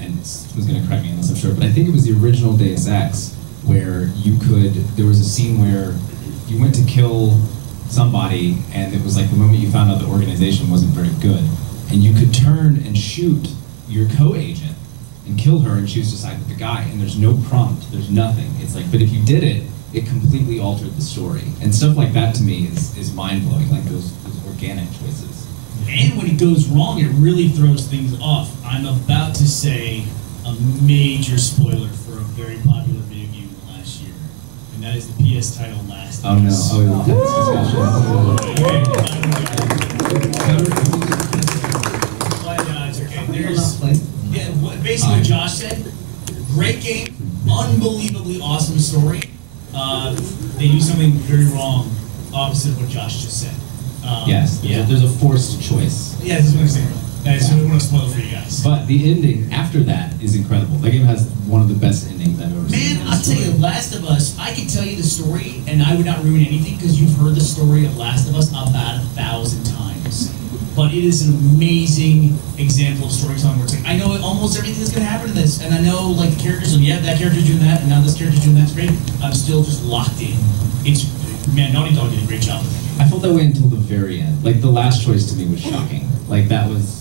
and who's going to correct me on this, I'm sure, but I think it was the original Deus Ex, where there was a scene where you went to kill somebody, and it was like the moment you found out the organization wasn't very good, and you could turn and shoot your co-agent and kill her, and she was just like the guy, and there's no prompt, there's nothing. It's like, but if you did it, it completely altered the story. And stuff like that to me is mind-blowing, like those organic choices. And when it goes wrong, it really throws things off. I'm about to say a major spoiler for a very popular video game last year, and that is the PS title Last of Us. Oh no! It's okay. Basically what Josh said, great game, unbelievably awesome story. They do something very wrong, opposite of what Josh just said. Yes, there's a forced choice. Yeah, this is what I'm saying. So we want to spoil it for you guys. But the ending after that is incredible. That game has one of the best endings I've ever seen. Man, I'll tell you, Last of Us, I could tell you the story, and I would not ruin anything, because you've heard the story of Last of Us about 1,000 times. But it is an amazing example of storytelling where it's like, I know almost everything that's going to happen in this, and I know like the characters, and yeah, that character's doing that, and now this character's doing that, it's great. I'm still just locked in. Man, Naughty Dog did a great job with it. I felt that way until the very end. Like the last choice to me was shocking. Like that was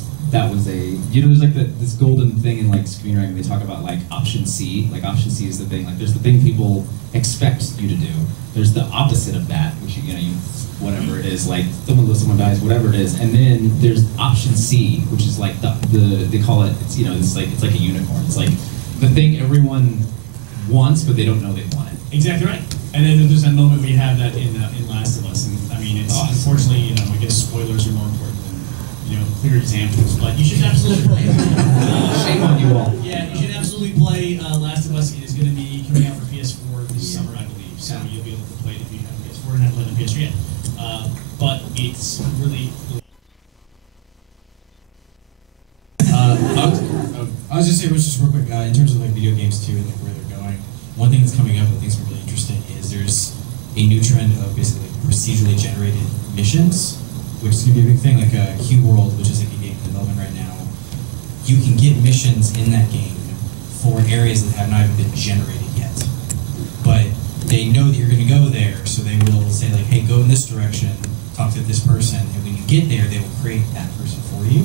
a, there's like this golden thing in like screenwriting. They talk about like option C. Like option C is the thing. Like there's the thing people expect you to do. There's the opposite of that, which you whatever it is, like someone dies, whatever it is. And then there's option C, which is like they call it. It's it's like a unicorn. It's like the thing everyone wants, but they don't know they want it. Exactly right. And then there's that moment we have that in Last of Us, and I mean, it's unfortunately, you know, I guess spoilers are more important than, you know, clear examples, but you should absolutely play it. Shame on you all. Yeah, you should absolutely play Last of Us. It is going to be coming out for PS4 this summer, I believe, so you'll be able to play it if you have a PS4 and haven't played on PS3 yet. But it's really I was just saying, just real quick, in terms of like video games too, and like where they're going. One thing that's coming up that I think is really interesting is there's a new trend of basically procedurally generated missions, which is gonna be a big thing. Like Q World, which is like a game in development right now, you can get missions in that game for areas that have not even been generated yet, but they know that you're gonna go there, so they will say like, hey, go in this direction, talk to this person, and when you get there, they will create that person for you.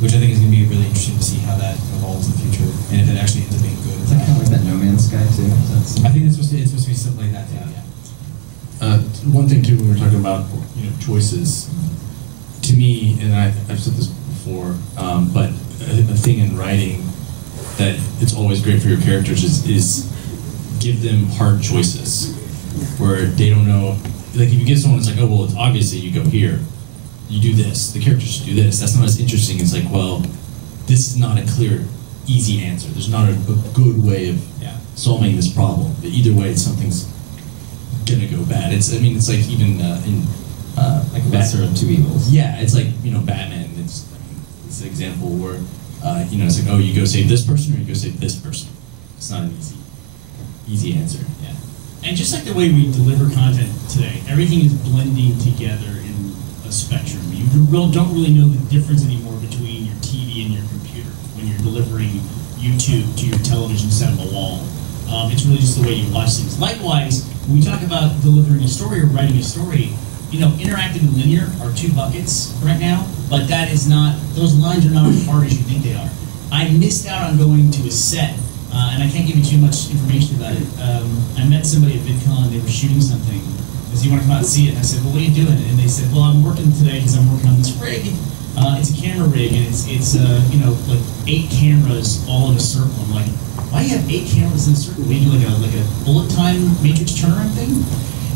Which I think is going to be really interesting to see how that evolves in the future, and if it actually ends up being good. It's like kind of like that No Man's Sky too. I think it's supposed to be something like that. Yeah. One thing too, when we're talking about choices, to me, and I've said this before, but a thing in writing that it's always great for your characters is give them hard choices where they don't know. Like if you give someone, it's like, oh well, it's obviously you go here. You do this, the character should do this. That's not as interesting. It's like, well, this is not a clear, easy answer. There's not a good way of solving this problem. But either way, something's gonna go bad. I mean, it's like even in like lesser of two evils. Yeah, it's like Batman. It's an example where it's like, oh, you go save this person or you go save this person. It's not an easy answer. Yeah, and just like the way we deliver content today, everything is blending together in a spectrum. You don't really know the difference anymore between your TV and your computer when you're delivering YouTube to your television set of a wall. It's really just the way you watch things. Likewise, when we talk about delivering a story or writing a story, interactive and linear are two buckets right now, but that is not, those lines are not as hard as you think they are. I missed out on going to a set, and I can't give you too much information about it. I met somebody at VidCon, they were shooting something. They said, you want to come out and see it? And I said, well, what are you doing? And they said, well, I'm working today because I'm working on this rig. It's a camera rig, and it's like 8 cameras all in a circle. I'm like, why do you have 8 cameras in a circle? Maybe like a bullet time matrix turnaround thing?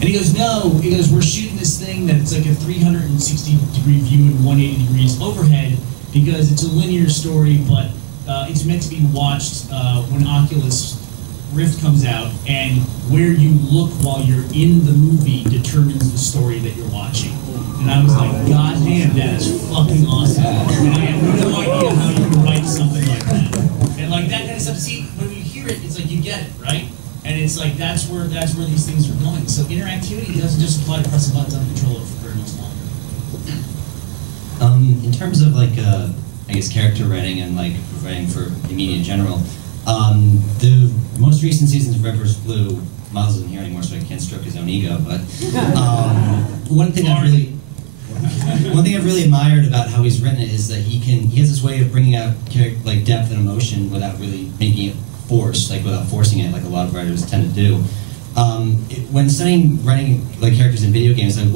And he goes, no. He goes, we're shooting this thing that's like a 360-degree view and 180 degrees overhead because it's a linear story, but it's meant to be watched when Oculus Rift comes out, and where you look while you're in the movie determines the story that you're watching. And I was like, God damn, that is fucking awesome. And I have no idea how you can write something like that. And like that kind of stuff, see, when you hear it, it's like you get it, right? And it's like that's where these things are going. So interactivity doesn't just apply to press a button on a controller for very much longer. In terms of like I guess character writing and like writing for the media in general, the most recent seasons of Red vs. Blue, Miles isn't here anymore, so I can't stroke his own ego. But one thing I've really admired about how he's written it is that he has this way of bringing out like depth and emotion without really making it forced, like without forcing it, like a lot of writers tend to do. When writing like characters in video games, like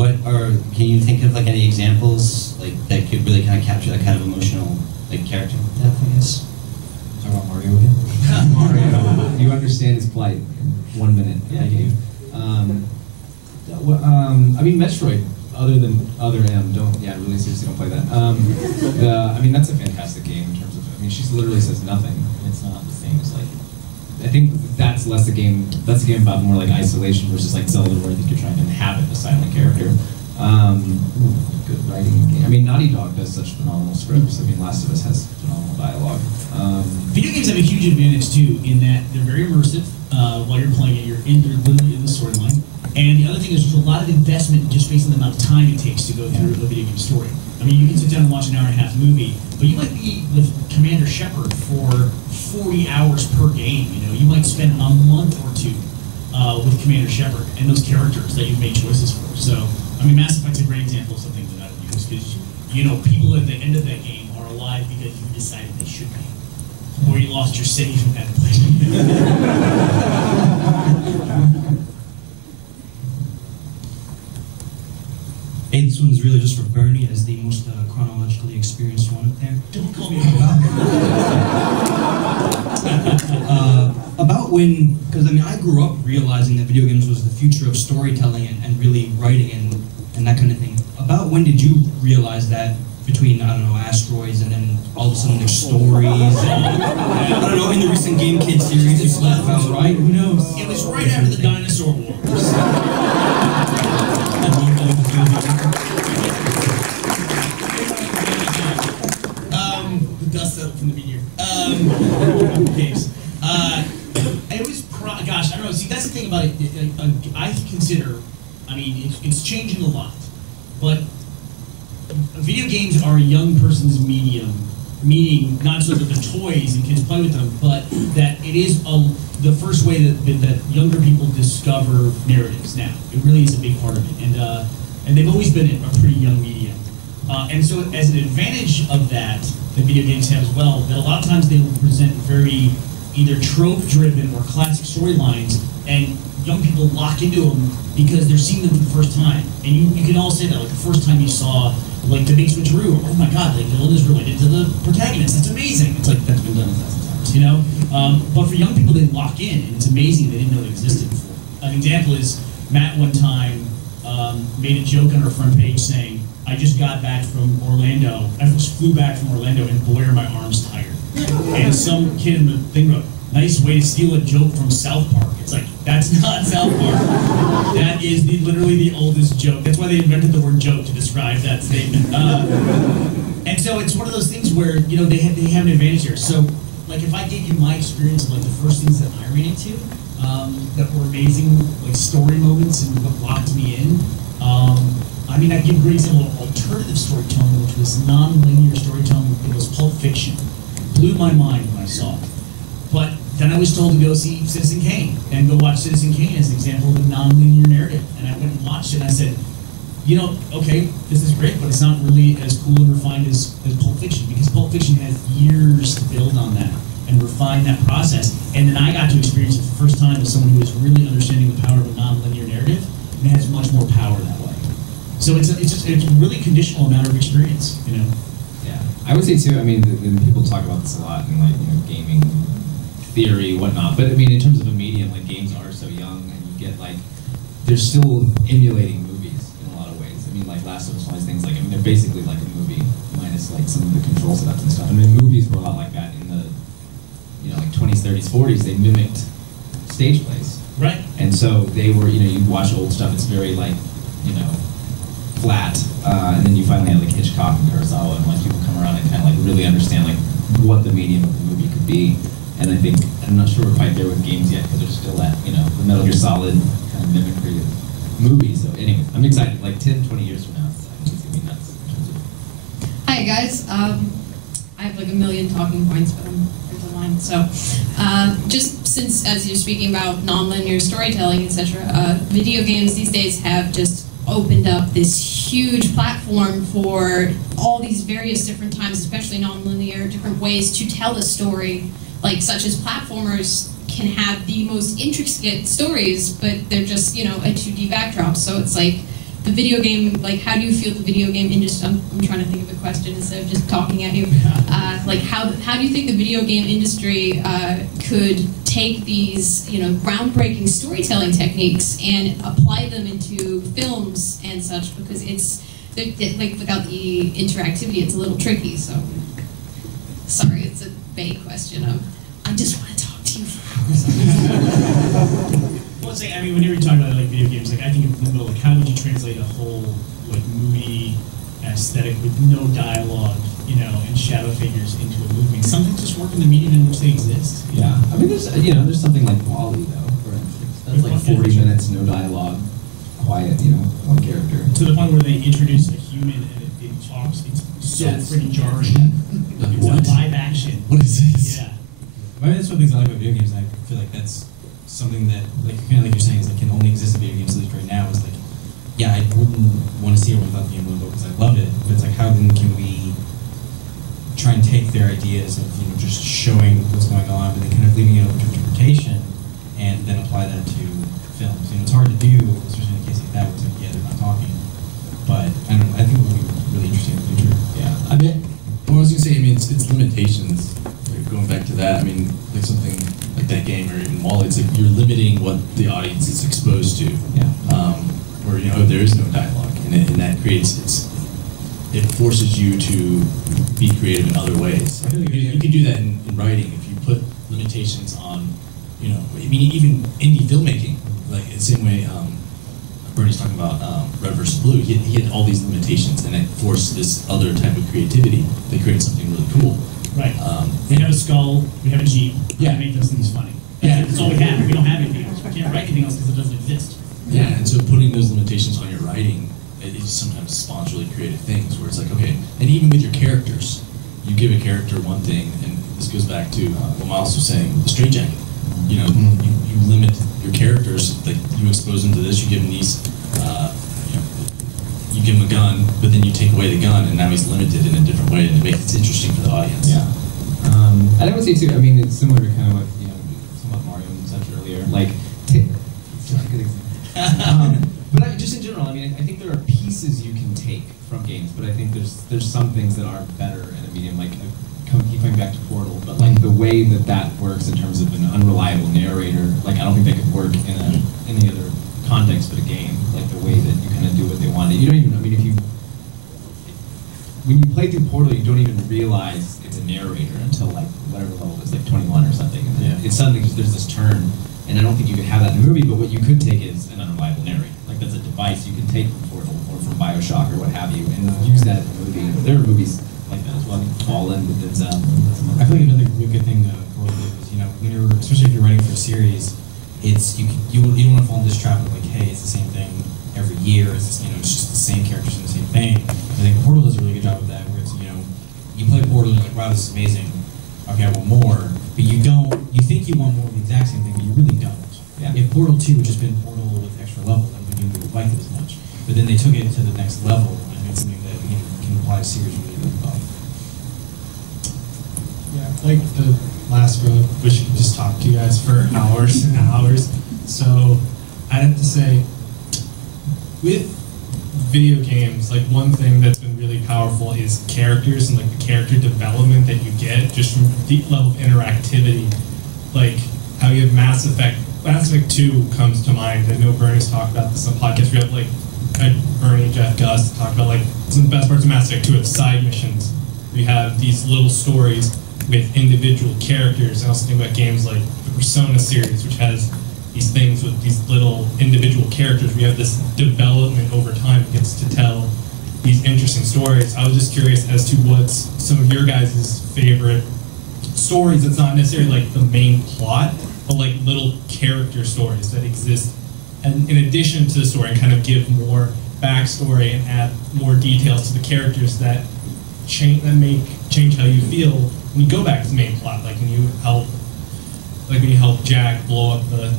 can you think of like any examples like that could really kind of capture that kind of emotional like character depth, I guess? Talk about Mario again. Mario, you understand his plight in 1 minute. Yeah. I mean, Metroid, other than Other M, really seriously don't play that. I mean, that's a fantastic game in terms of, I mean, she literally says nothing. It's not the same as like, I think that's a game about more like isolation versus like Zelda where I think you're trying to inhabit a silent character. Good writing game. I mean, Naughty Dog does such phenomenal scripts. I mean, Last of Us has phenomenal dialogue. Video games have a huge advantage too in that they're very immersive. While you're playing it, you're literally in the storyline. And the other thing is there's a lot of investment just based on the amount of time it takes to go through a video game story. I mean, you can sit down and watch an hour-and-a-half movie, but you might be with Commander Shepard for 40 hours per game. You might spend a month or two with Commander Shepard and those characters that you've made choices for. So, I mean, Mass Effect's a great example of something that I would use because, people at the end of that game are alive because you decided they should be. Or you lost your save and had to play. Hey, this one's really just for Burnie as the most chronologically experienced one up there. Don't call me about when, because I mean, I grew up realizing that video games was the future of storytelling and really writing and that kind of thing. About when did you realize that between, I don't know, asteroids and then all of a sudden there's stories? And, I don't know, in the recent Game Kids series you spoke about, right? Who knows? It was right after the dinosaur wars. The dust settled from the meteor. Games. It was, gosh, I don't know. See, that's the thing about it. I consider, I mean, it's changing a lot, but video games are a young person's medium, meaning not so that the toys and kids play with them, but that it is the first way that younger people discover narratives now. It really is a big part of it, and they've always been a pretty young medium. And so as an advantage of that video games have as well, that a lot of times they will present very either trope-driven or classic storylines, and young people lock into them because they're seeing them for the first time. And you can all say that, like the first time you saw like the big switcheroo, oh my god, like the villain is related to the protagonist. That's amazing. It's like that's been done 1,000 times, you know. But for young people, they lock in, and it's amazing they didn't know it existed before. An example is Matt one time made a joke on our front page saying, "I just got back from Orlando. I just flew back from Orlando, and boy are my arms tired." And some kid in the thing wrote, "Nice way to steal a joke from South Park." It's like, that's not South Park. That is literally the oldest joke. That's why they invented the word joke to describe that statement. And so it's one of those things where, you know, they have an advantage here. So, like, if I gave you my experience of, like, the first things that I ran into that were amazing, like, story moments and what locked me in, I mean, I give a great example of alternative storytelling, which was non-linear storytelling. It was Pulp Fiction. Blew my mind when I saw it. But then I was told to go see Citizen Kane and go watch Citizen Kane as an example of a non-linear narrative. And I went and watched it and I said, you know, okay, this is great, but it's not really as cool and refined as Pulp Fiction, because Pulp Fiction has years to build on that and refine that process. And then I got to experience it for the first time as someone who is really understanding the power of a non-linear narrative, and it has much more power that way. So it's a really conditional matter of experience, you know. Yeah, I would say too. I mean, people talk about this a lot in, like, you know, gaming theory, whatnot. But I mean, in terms of a medium, like, games are so young, and you get, like, they're still emulating movies in a lot of ways. I mean, like Last of Us, all these things. Like, I mean, they're basically like a movie minus, like, some of the control setups and stuff. I mean, movies were a lot like that in the, you know, like 20s, 30s, 40s. They mimicked stage plays. Right. And so they were, you know, you watch old stuff. It's very, like, you know, flat, and then you finally have, like, Hitchcock and Kurosawa, and, like, people come around and kind of, like, really understand, like, what the medium of the movie could be. And I think, I'm not sure we're quite there with games yet, because they're still at, you know, the Metal Gear Solid kind of mimicry of movies. So anyway, I'm excited. Like 10, 20 years from now, I think it's going to be nuts. Hi guys, I have like a million talking points, but I'm there's a line. So, just since, as you're speaking about non-linear storytelling, etc., video games these days have just opened up this huge platform for all these various different times, especially non-linear, different ways to tell a story. Like, such as platformers can have the most intricate stories, but they're just, you know, a 2D backdrop. So it's like the video game, like, how do you feel the video game industry, I'm trying to think of a question instead of just talking at you. Like, how do you think the video game industry could take these, you know, groundbreaking storytelling techniques and apply them into films and such? Because it's, like, without the interactivity, it's a little tricky, so. Sorry, it's a vague question. I just want to talk to you for hours. Well, it's like, I mean, whenever you talk about, like, video games, like, I think in the middle, like, how would you translate a whole, like, moody aesthetic with no dialogue, you know, and shadow figures into a movie? Some things just work in the medium in which they exist. Yeah, I mean, there's, you know, there's something like Wall-E, though, for instance. That's like 40 minutes, no dialogue, quiet, you know, one character. To the point where they introduce a human and it talks. It's so freaking jarring. It's What? a live action. What is this? Yeah. I mean, that's one of the things I like about video games. I feel like that's something that, like, kind of like you're saying, is like can only exist in video games, at least right now. Is like, yeah, I wouldn't want to see it without the game logo because I love it. But it's like, how then can we try and take their ideas of, you know, just showing what's going on, but then kind of leaving it open to interpretation, and then apply that to films? You know, it's hard to do, especially in a case like that, where it's like, yeah, they're not talking. But I don't know. I think it would be really interesting in the future. Yeah, I mean, what I was gonna say, I mean, it's limitations. Like, going back to that, I mean, like something like at that game, or even Wall-E, it's like you're limiting what the audience is exposed to. Yeah. Where there is no dialogue, and that creates it forces you to be creative in other ways. You can do that in writing if you put limitations on, I mean, even indie filmmaking, like the same way Burnie's talking about Red vs. Blue, he had all these limitations, and it forced this other type of creativity that created something really cool. Right. We have a skull, we have a jeep, Yeah. we make those things funny. Yeah. That's all we have. We don't have anything else. We can't write anything else because it doesn't exist. Yeah, and so putting those limitations on your writing, it sometimes spawns really creative things where it's like, okay, and even with your characters, you give a character one thing, and this goes back to what Miles was saying, the straitjacket. You limit your characters, like you expose them to this, you give them these, you give him a gun, but then you take away the gun, and now he's limited in a different way, and it makes it interesting for the audience. Yeah. And I would say too, I mean, it's similar to kind of what, somewhat Mario and such earlier, like, it's not a good example. But just in general, I mean, I think there are pieces you can take from games, but I think there's some things that are better in a medium, like, keep coming back to Portal, but like the way that works in terms of an unreliable narrator, like I don't think that could work in any other context but a game. Like the way that you kind of do what they want. You don't even, I mean, when you play through Portal, you don't even realize it's a narrator until like whatever level it is, like 21 or something. And then it's suddenly just there's this turn, and I don't think you could have that in the movie, but what you could take is an unreliable narrator. Like that's a device you can take from Portal or from Bioshock or what have you, and use that in the movie. There are movies like that as well. All in with its. I feel like another really good thing Portal did was, when you're, especially if you're writing for a series, it's you don't want to fall into this trap of like, hey, it's the same thing every year. It's just, it's just the same characters in the same thing. I think Portal does a really good job of that, where it's you play Portal and you're like, wow, this is amazing. Okay, I want more, but you don't. You think you want more of the exact same thing, but you really don't. Yeah. If Portal 2 had just been Portal with extra level, then we wouldn't have liked it as much. But then they took it to the next level, and it's something that can apply to series really, really well. Yeah, like the last road, wish I could just talk to you guys for hours and hours. So I'd have to say, with video games, like one thing that's been really powerful is characters and like the character development that you get just from the level of interactivity. Like how you have Mass Effect 2 comes to mind. I know Burnie's talked about this on podcasts. We have like Burnie, Jeff, Gus talked about like some of the best parts of Mass Effect 2 are the side missions. We have these little stories with individual characters. I also think about games like the Persona series, which has these things with these little individual characters. We have this development over time that gets to tell these interesting stories. I was just curious as to what's some of your guys' favorite stories that's not necessarily like the main plot, but like little character stories that exist and in addition to the story and kind of give more backstory and add more details to the characters that change how you feel when you go back to the main plot, like when you help Jack blow up the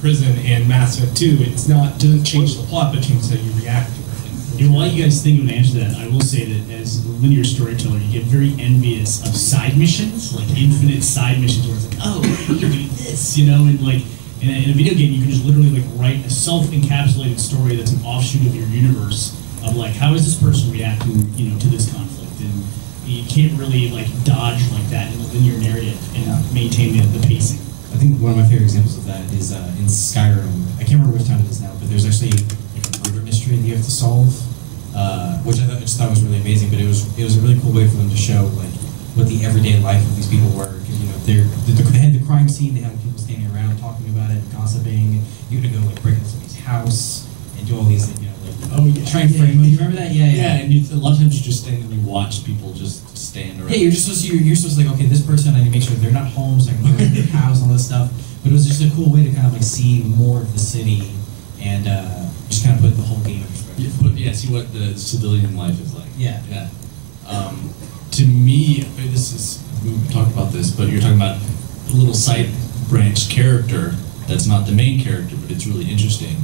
prison in Mass Effect 2. It's not doesn't change the plot, but changes how you react to it. While you guys think of an answer to that, I will say that as a linear storyteller, you get very envious of side missions, like infinite side missions, where it's like, oh, you can do this, and like in a video game, you can just literally like write a self-encapsulated story that's an offshoot of your universe of like, how is this person reacting, to this conflict, and you can't really like dodge like that in a linear narrative and maintain the pacing. I think one of my favorite examples of that is in Skyrim. I can't remember which town it is now, but there's actually like a murder mystery that you have to solve, which I just thought was really amazing. But it was a really cool way for them to show like what the everyday life of these people were. Because they had the crime scene, they had people standing around talking about it, gossiping. You had to go like break into somebody's house and do all these try and frame them. You remember that? Yeah. And a lot of times you just stand and you watch people just stand around. Yeah, you're supposed to like, okay, this person, I need to make sure they're not home, so I can go into their house, all this stuff. But it was just a cool way to kind of like see more of the city and just kind of put the whole game in perspective. See what the civilian life is like. Yeah. To me, we talked about this, but you're talking about a little side branch character that's not the main character, but it's really interesting.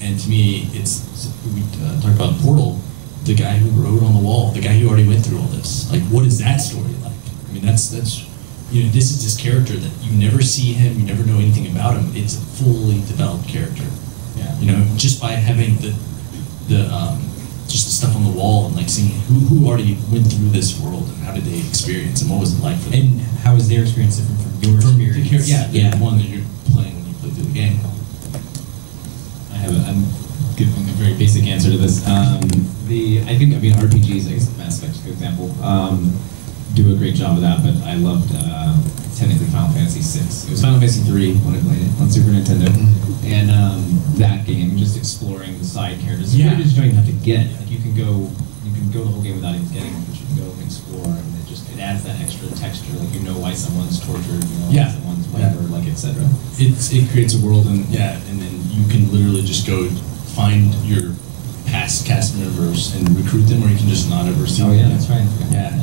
And to me, we talked about Portal, the guy who wrote on the wall, the guy who already went through all this. Like, what is that story like? I mean, that's this is this character that you never see him, you never know anything about him. It's a fully developed character. Yeah. Just by having the just the stuff on the wall and like seeing who already went through this world and how did they experience and what was it like for them. And how is their experience different from your experience? The one that you're playing when you play through the game. I'm giving a very basic answer to this. RPGs, I guess Mass Effect's a good example, do a great job of that, but I loved technically Final Fantasy VI. It was Final Fantasy III when I played it on Super Nintendo, and that game, just exploring the side characters. You don't even have to get it. Like you can go the whole game without even getting it, but you can go and explore, and it adds that extra texture. Like you know why someone's tortured, why someone's whatever, like etc. It creates a world, and then you can literally just go find your past cast members and recruit them, or you can just not ever see them. Oh yeah, that's right. Yeah.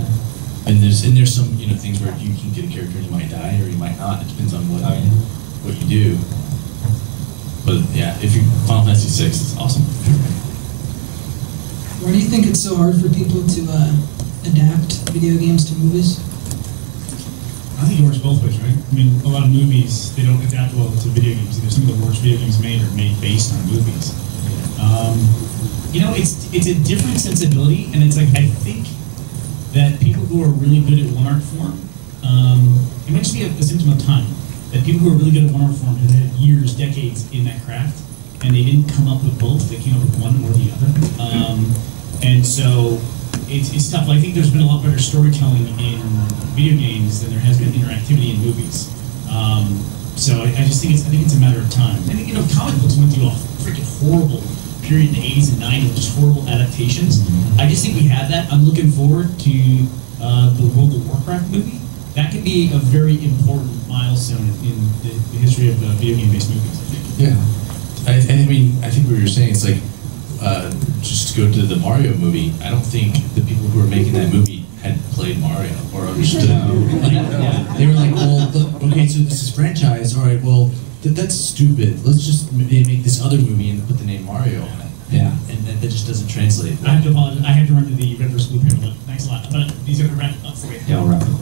And there's some things where you can get a character and you might die or you might not. It depends on what you do. But yeah, if you Final Fantasy VI, it's awesome. Why do you think it's so hard for people to adapt video games to movies? I think it works both ways, right? I mean, a lot of movies, they don't adapt well to video games. Some of the worst video games made are made based on movies. It's a different sensibility, and it's like, I think that people who are really good at one art form, it might just be a symptom of time, that people who are really good at one art form have had years, decades in that craft, and they didn't come up with both, they came up with one or the other. And so it's tough. I think there's been a lot better storytelling in video games than there has been interactivity in movies. So I just think it's a matter of time. And comic books went through a freaking horrible period in the 80s and 90s, just horrible adaptations. I just think we have that. I'm looking forward to the World of Warcraft movie. That could be a very important milestone in the history of video game-based movies, I think. Yeah. I think what you're saying is like, just to go to the Mario movie, I don't think the people who were making that movie had played Mario or understood. They were like, well, okay, so this is franchise, all right, well, that's stupid. Let's just make this other movie and put the name Mario on it. Yeah. And that just doesn't translate. I have to apologize. I had to run to the Red vs. Blue panel, but thanks a lot. But these are the wrap up for you. Yeah, I'll wrap it up.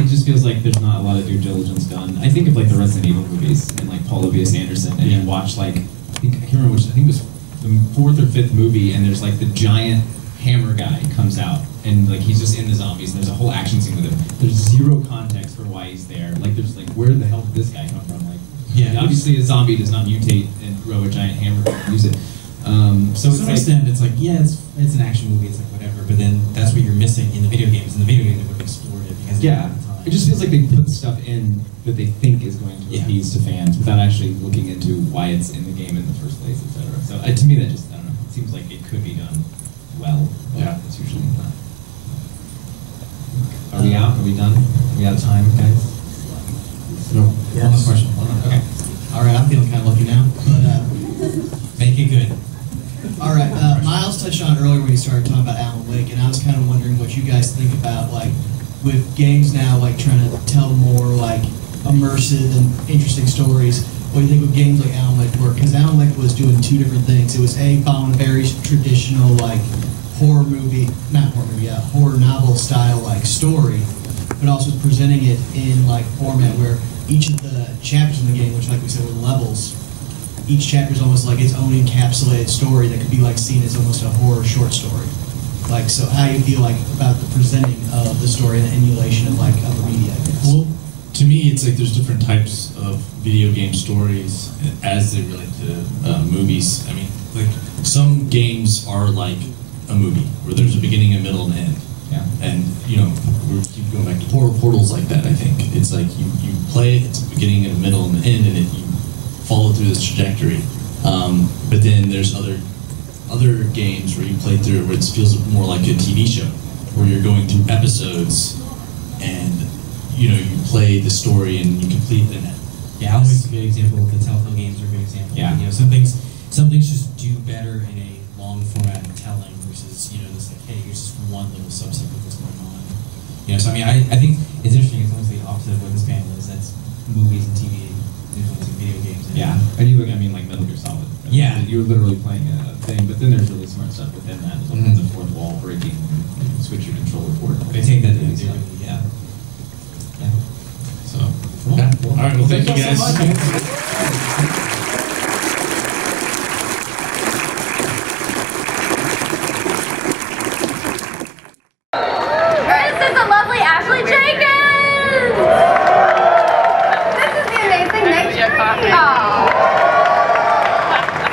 It just feels like there's not a lot of due diligence done. I think of like the Resident Evil movies and like Paul W.S. Anderson, and you watch like I can't remember which. I think it was the 4th or 5th movie, and there's like the giant hammer guy comes out, and like he's just in the zombies, and there's a whole action scene with him. There's zero context for why he's there. Like there's like where the hell did this guy come from? Like obviously a zombie does not mutate and grow a giant hammer and use it. So to some extent, it's like it's an action movie, it's like whatever, but then that's what you're missing in the video games. In the video game, they would have explored it because it just feels like they put stuff in that they think is going to appease to fans without actually looking into why it's in the game in the first place, etc. So to me, that just I don't know. It seems like it could be done well. But it's usually not. Are we out? Are we done? Are we out of time, guys? No. One more question. Okay. All right, I'm feeling kind of lucky now, but make it good. All right, Miles touched on it earlier when he started talking about Alan Wake, and I was kind of wondering what you guys think about like with games now, like trying to tell more like immersive and interesting stories. What do you think of games like Alan Wake work? Because Alan Wake was doing two different things. It was following a very traditional like horror novel style like story, but also presenting it in like format where each of the chapters in the game, which like we said were levels, each chapter is almost like its own encapsulated story that could be like seen as almost a horror short story. Like, so how do you feel like about the presenting of the story and the emulation of like other media, I guess? Well, to me, it's like there's different types of video game stories as they relate to movies. I mean, like some games are like a movie where there's a beginning, a middle, and an end. Yeah. And we keep going back to Portal's like that. I think it's like you play it, it's a beginning, and a middle, and an end, and you follow through this trajectory. But then there's other games where you play through where it feels more like a TV show, where you're going through episodes, and you play the story and you complete the net. Yeah, Alan Wake's a good example. The Telltale games are a good example. Yeah. Some things just do better in a long format telling versus this like, hey, here's just from one little subset of what's going on. So I mean, I think it's interesting. It's almost the opposite of what this panel is. That's movies and TV influencing video games. And you look, I mean, like Metal Gear Solid. Yeah. You're literally playing a thing, but then there's really smart stuff within that. There's all kinds of fourth wall breaking. You can switch your controller port. They take that to stuff. yeah. So. right, well, thank you Thank you guys. so much, man.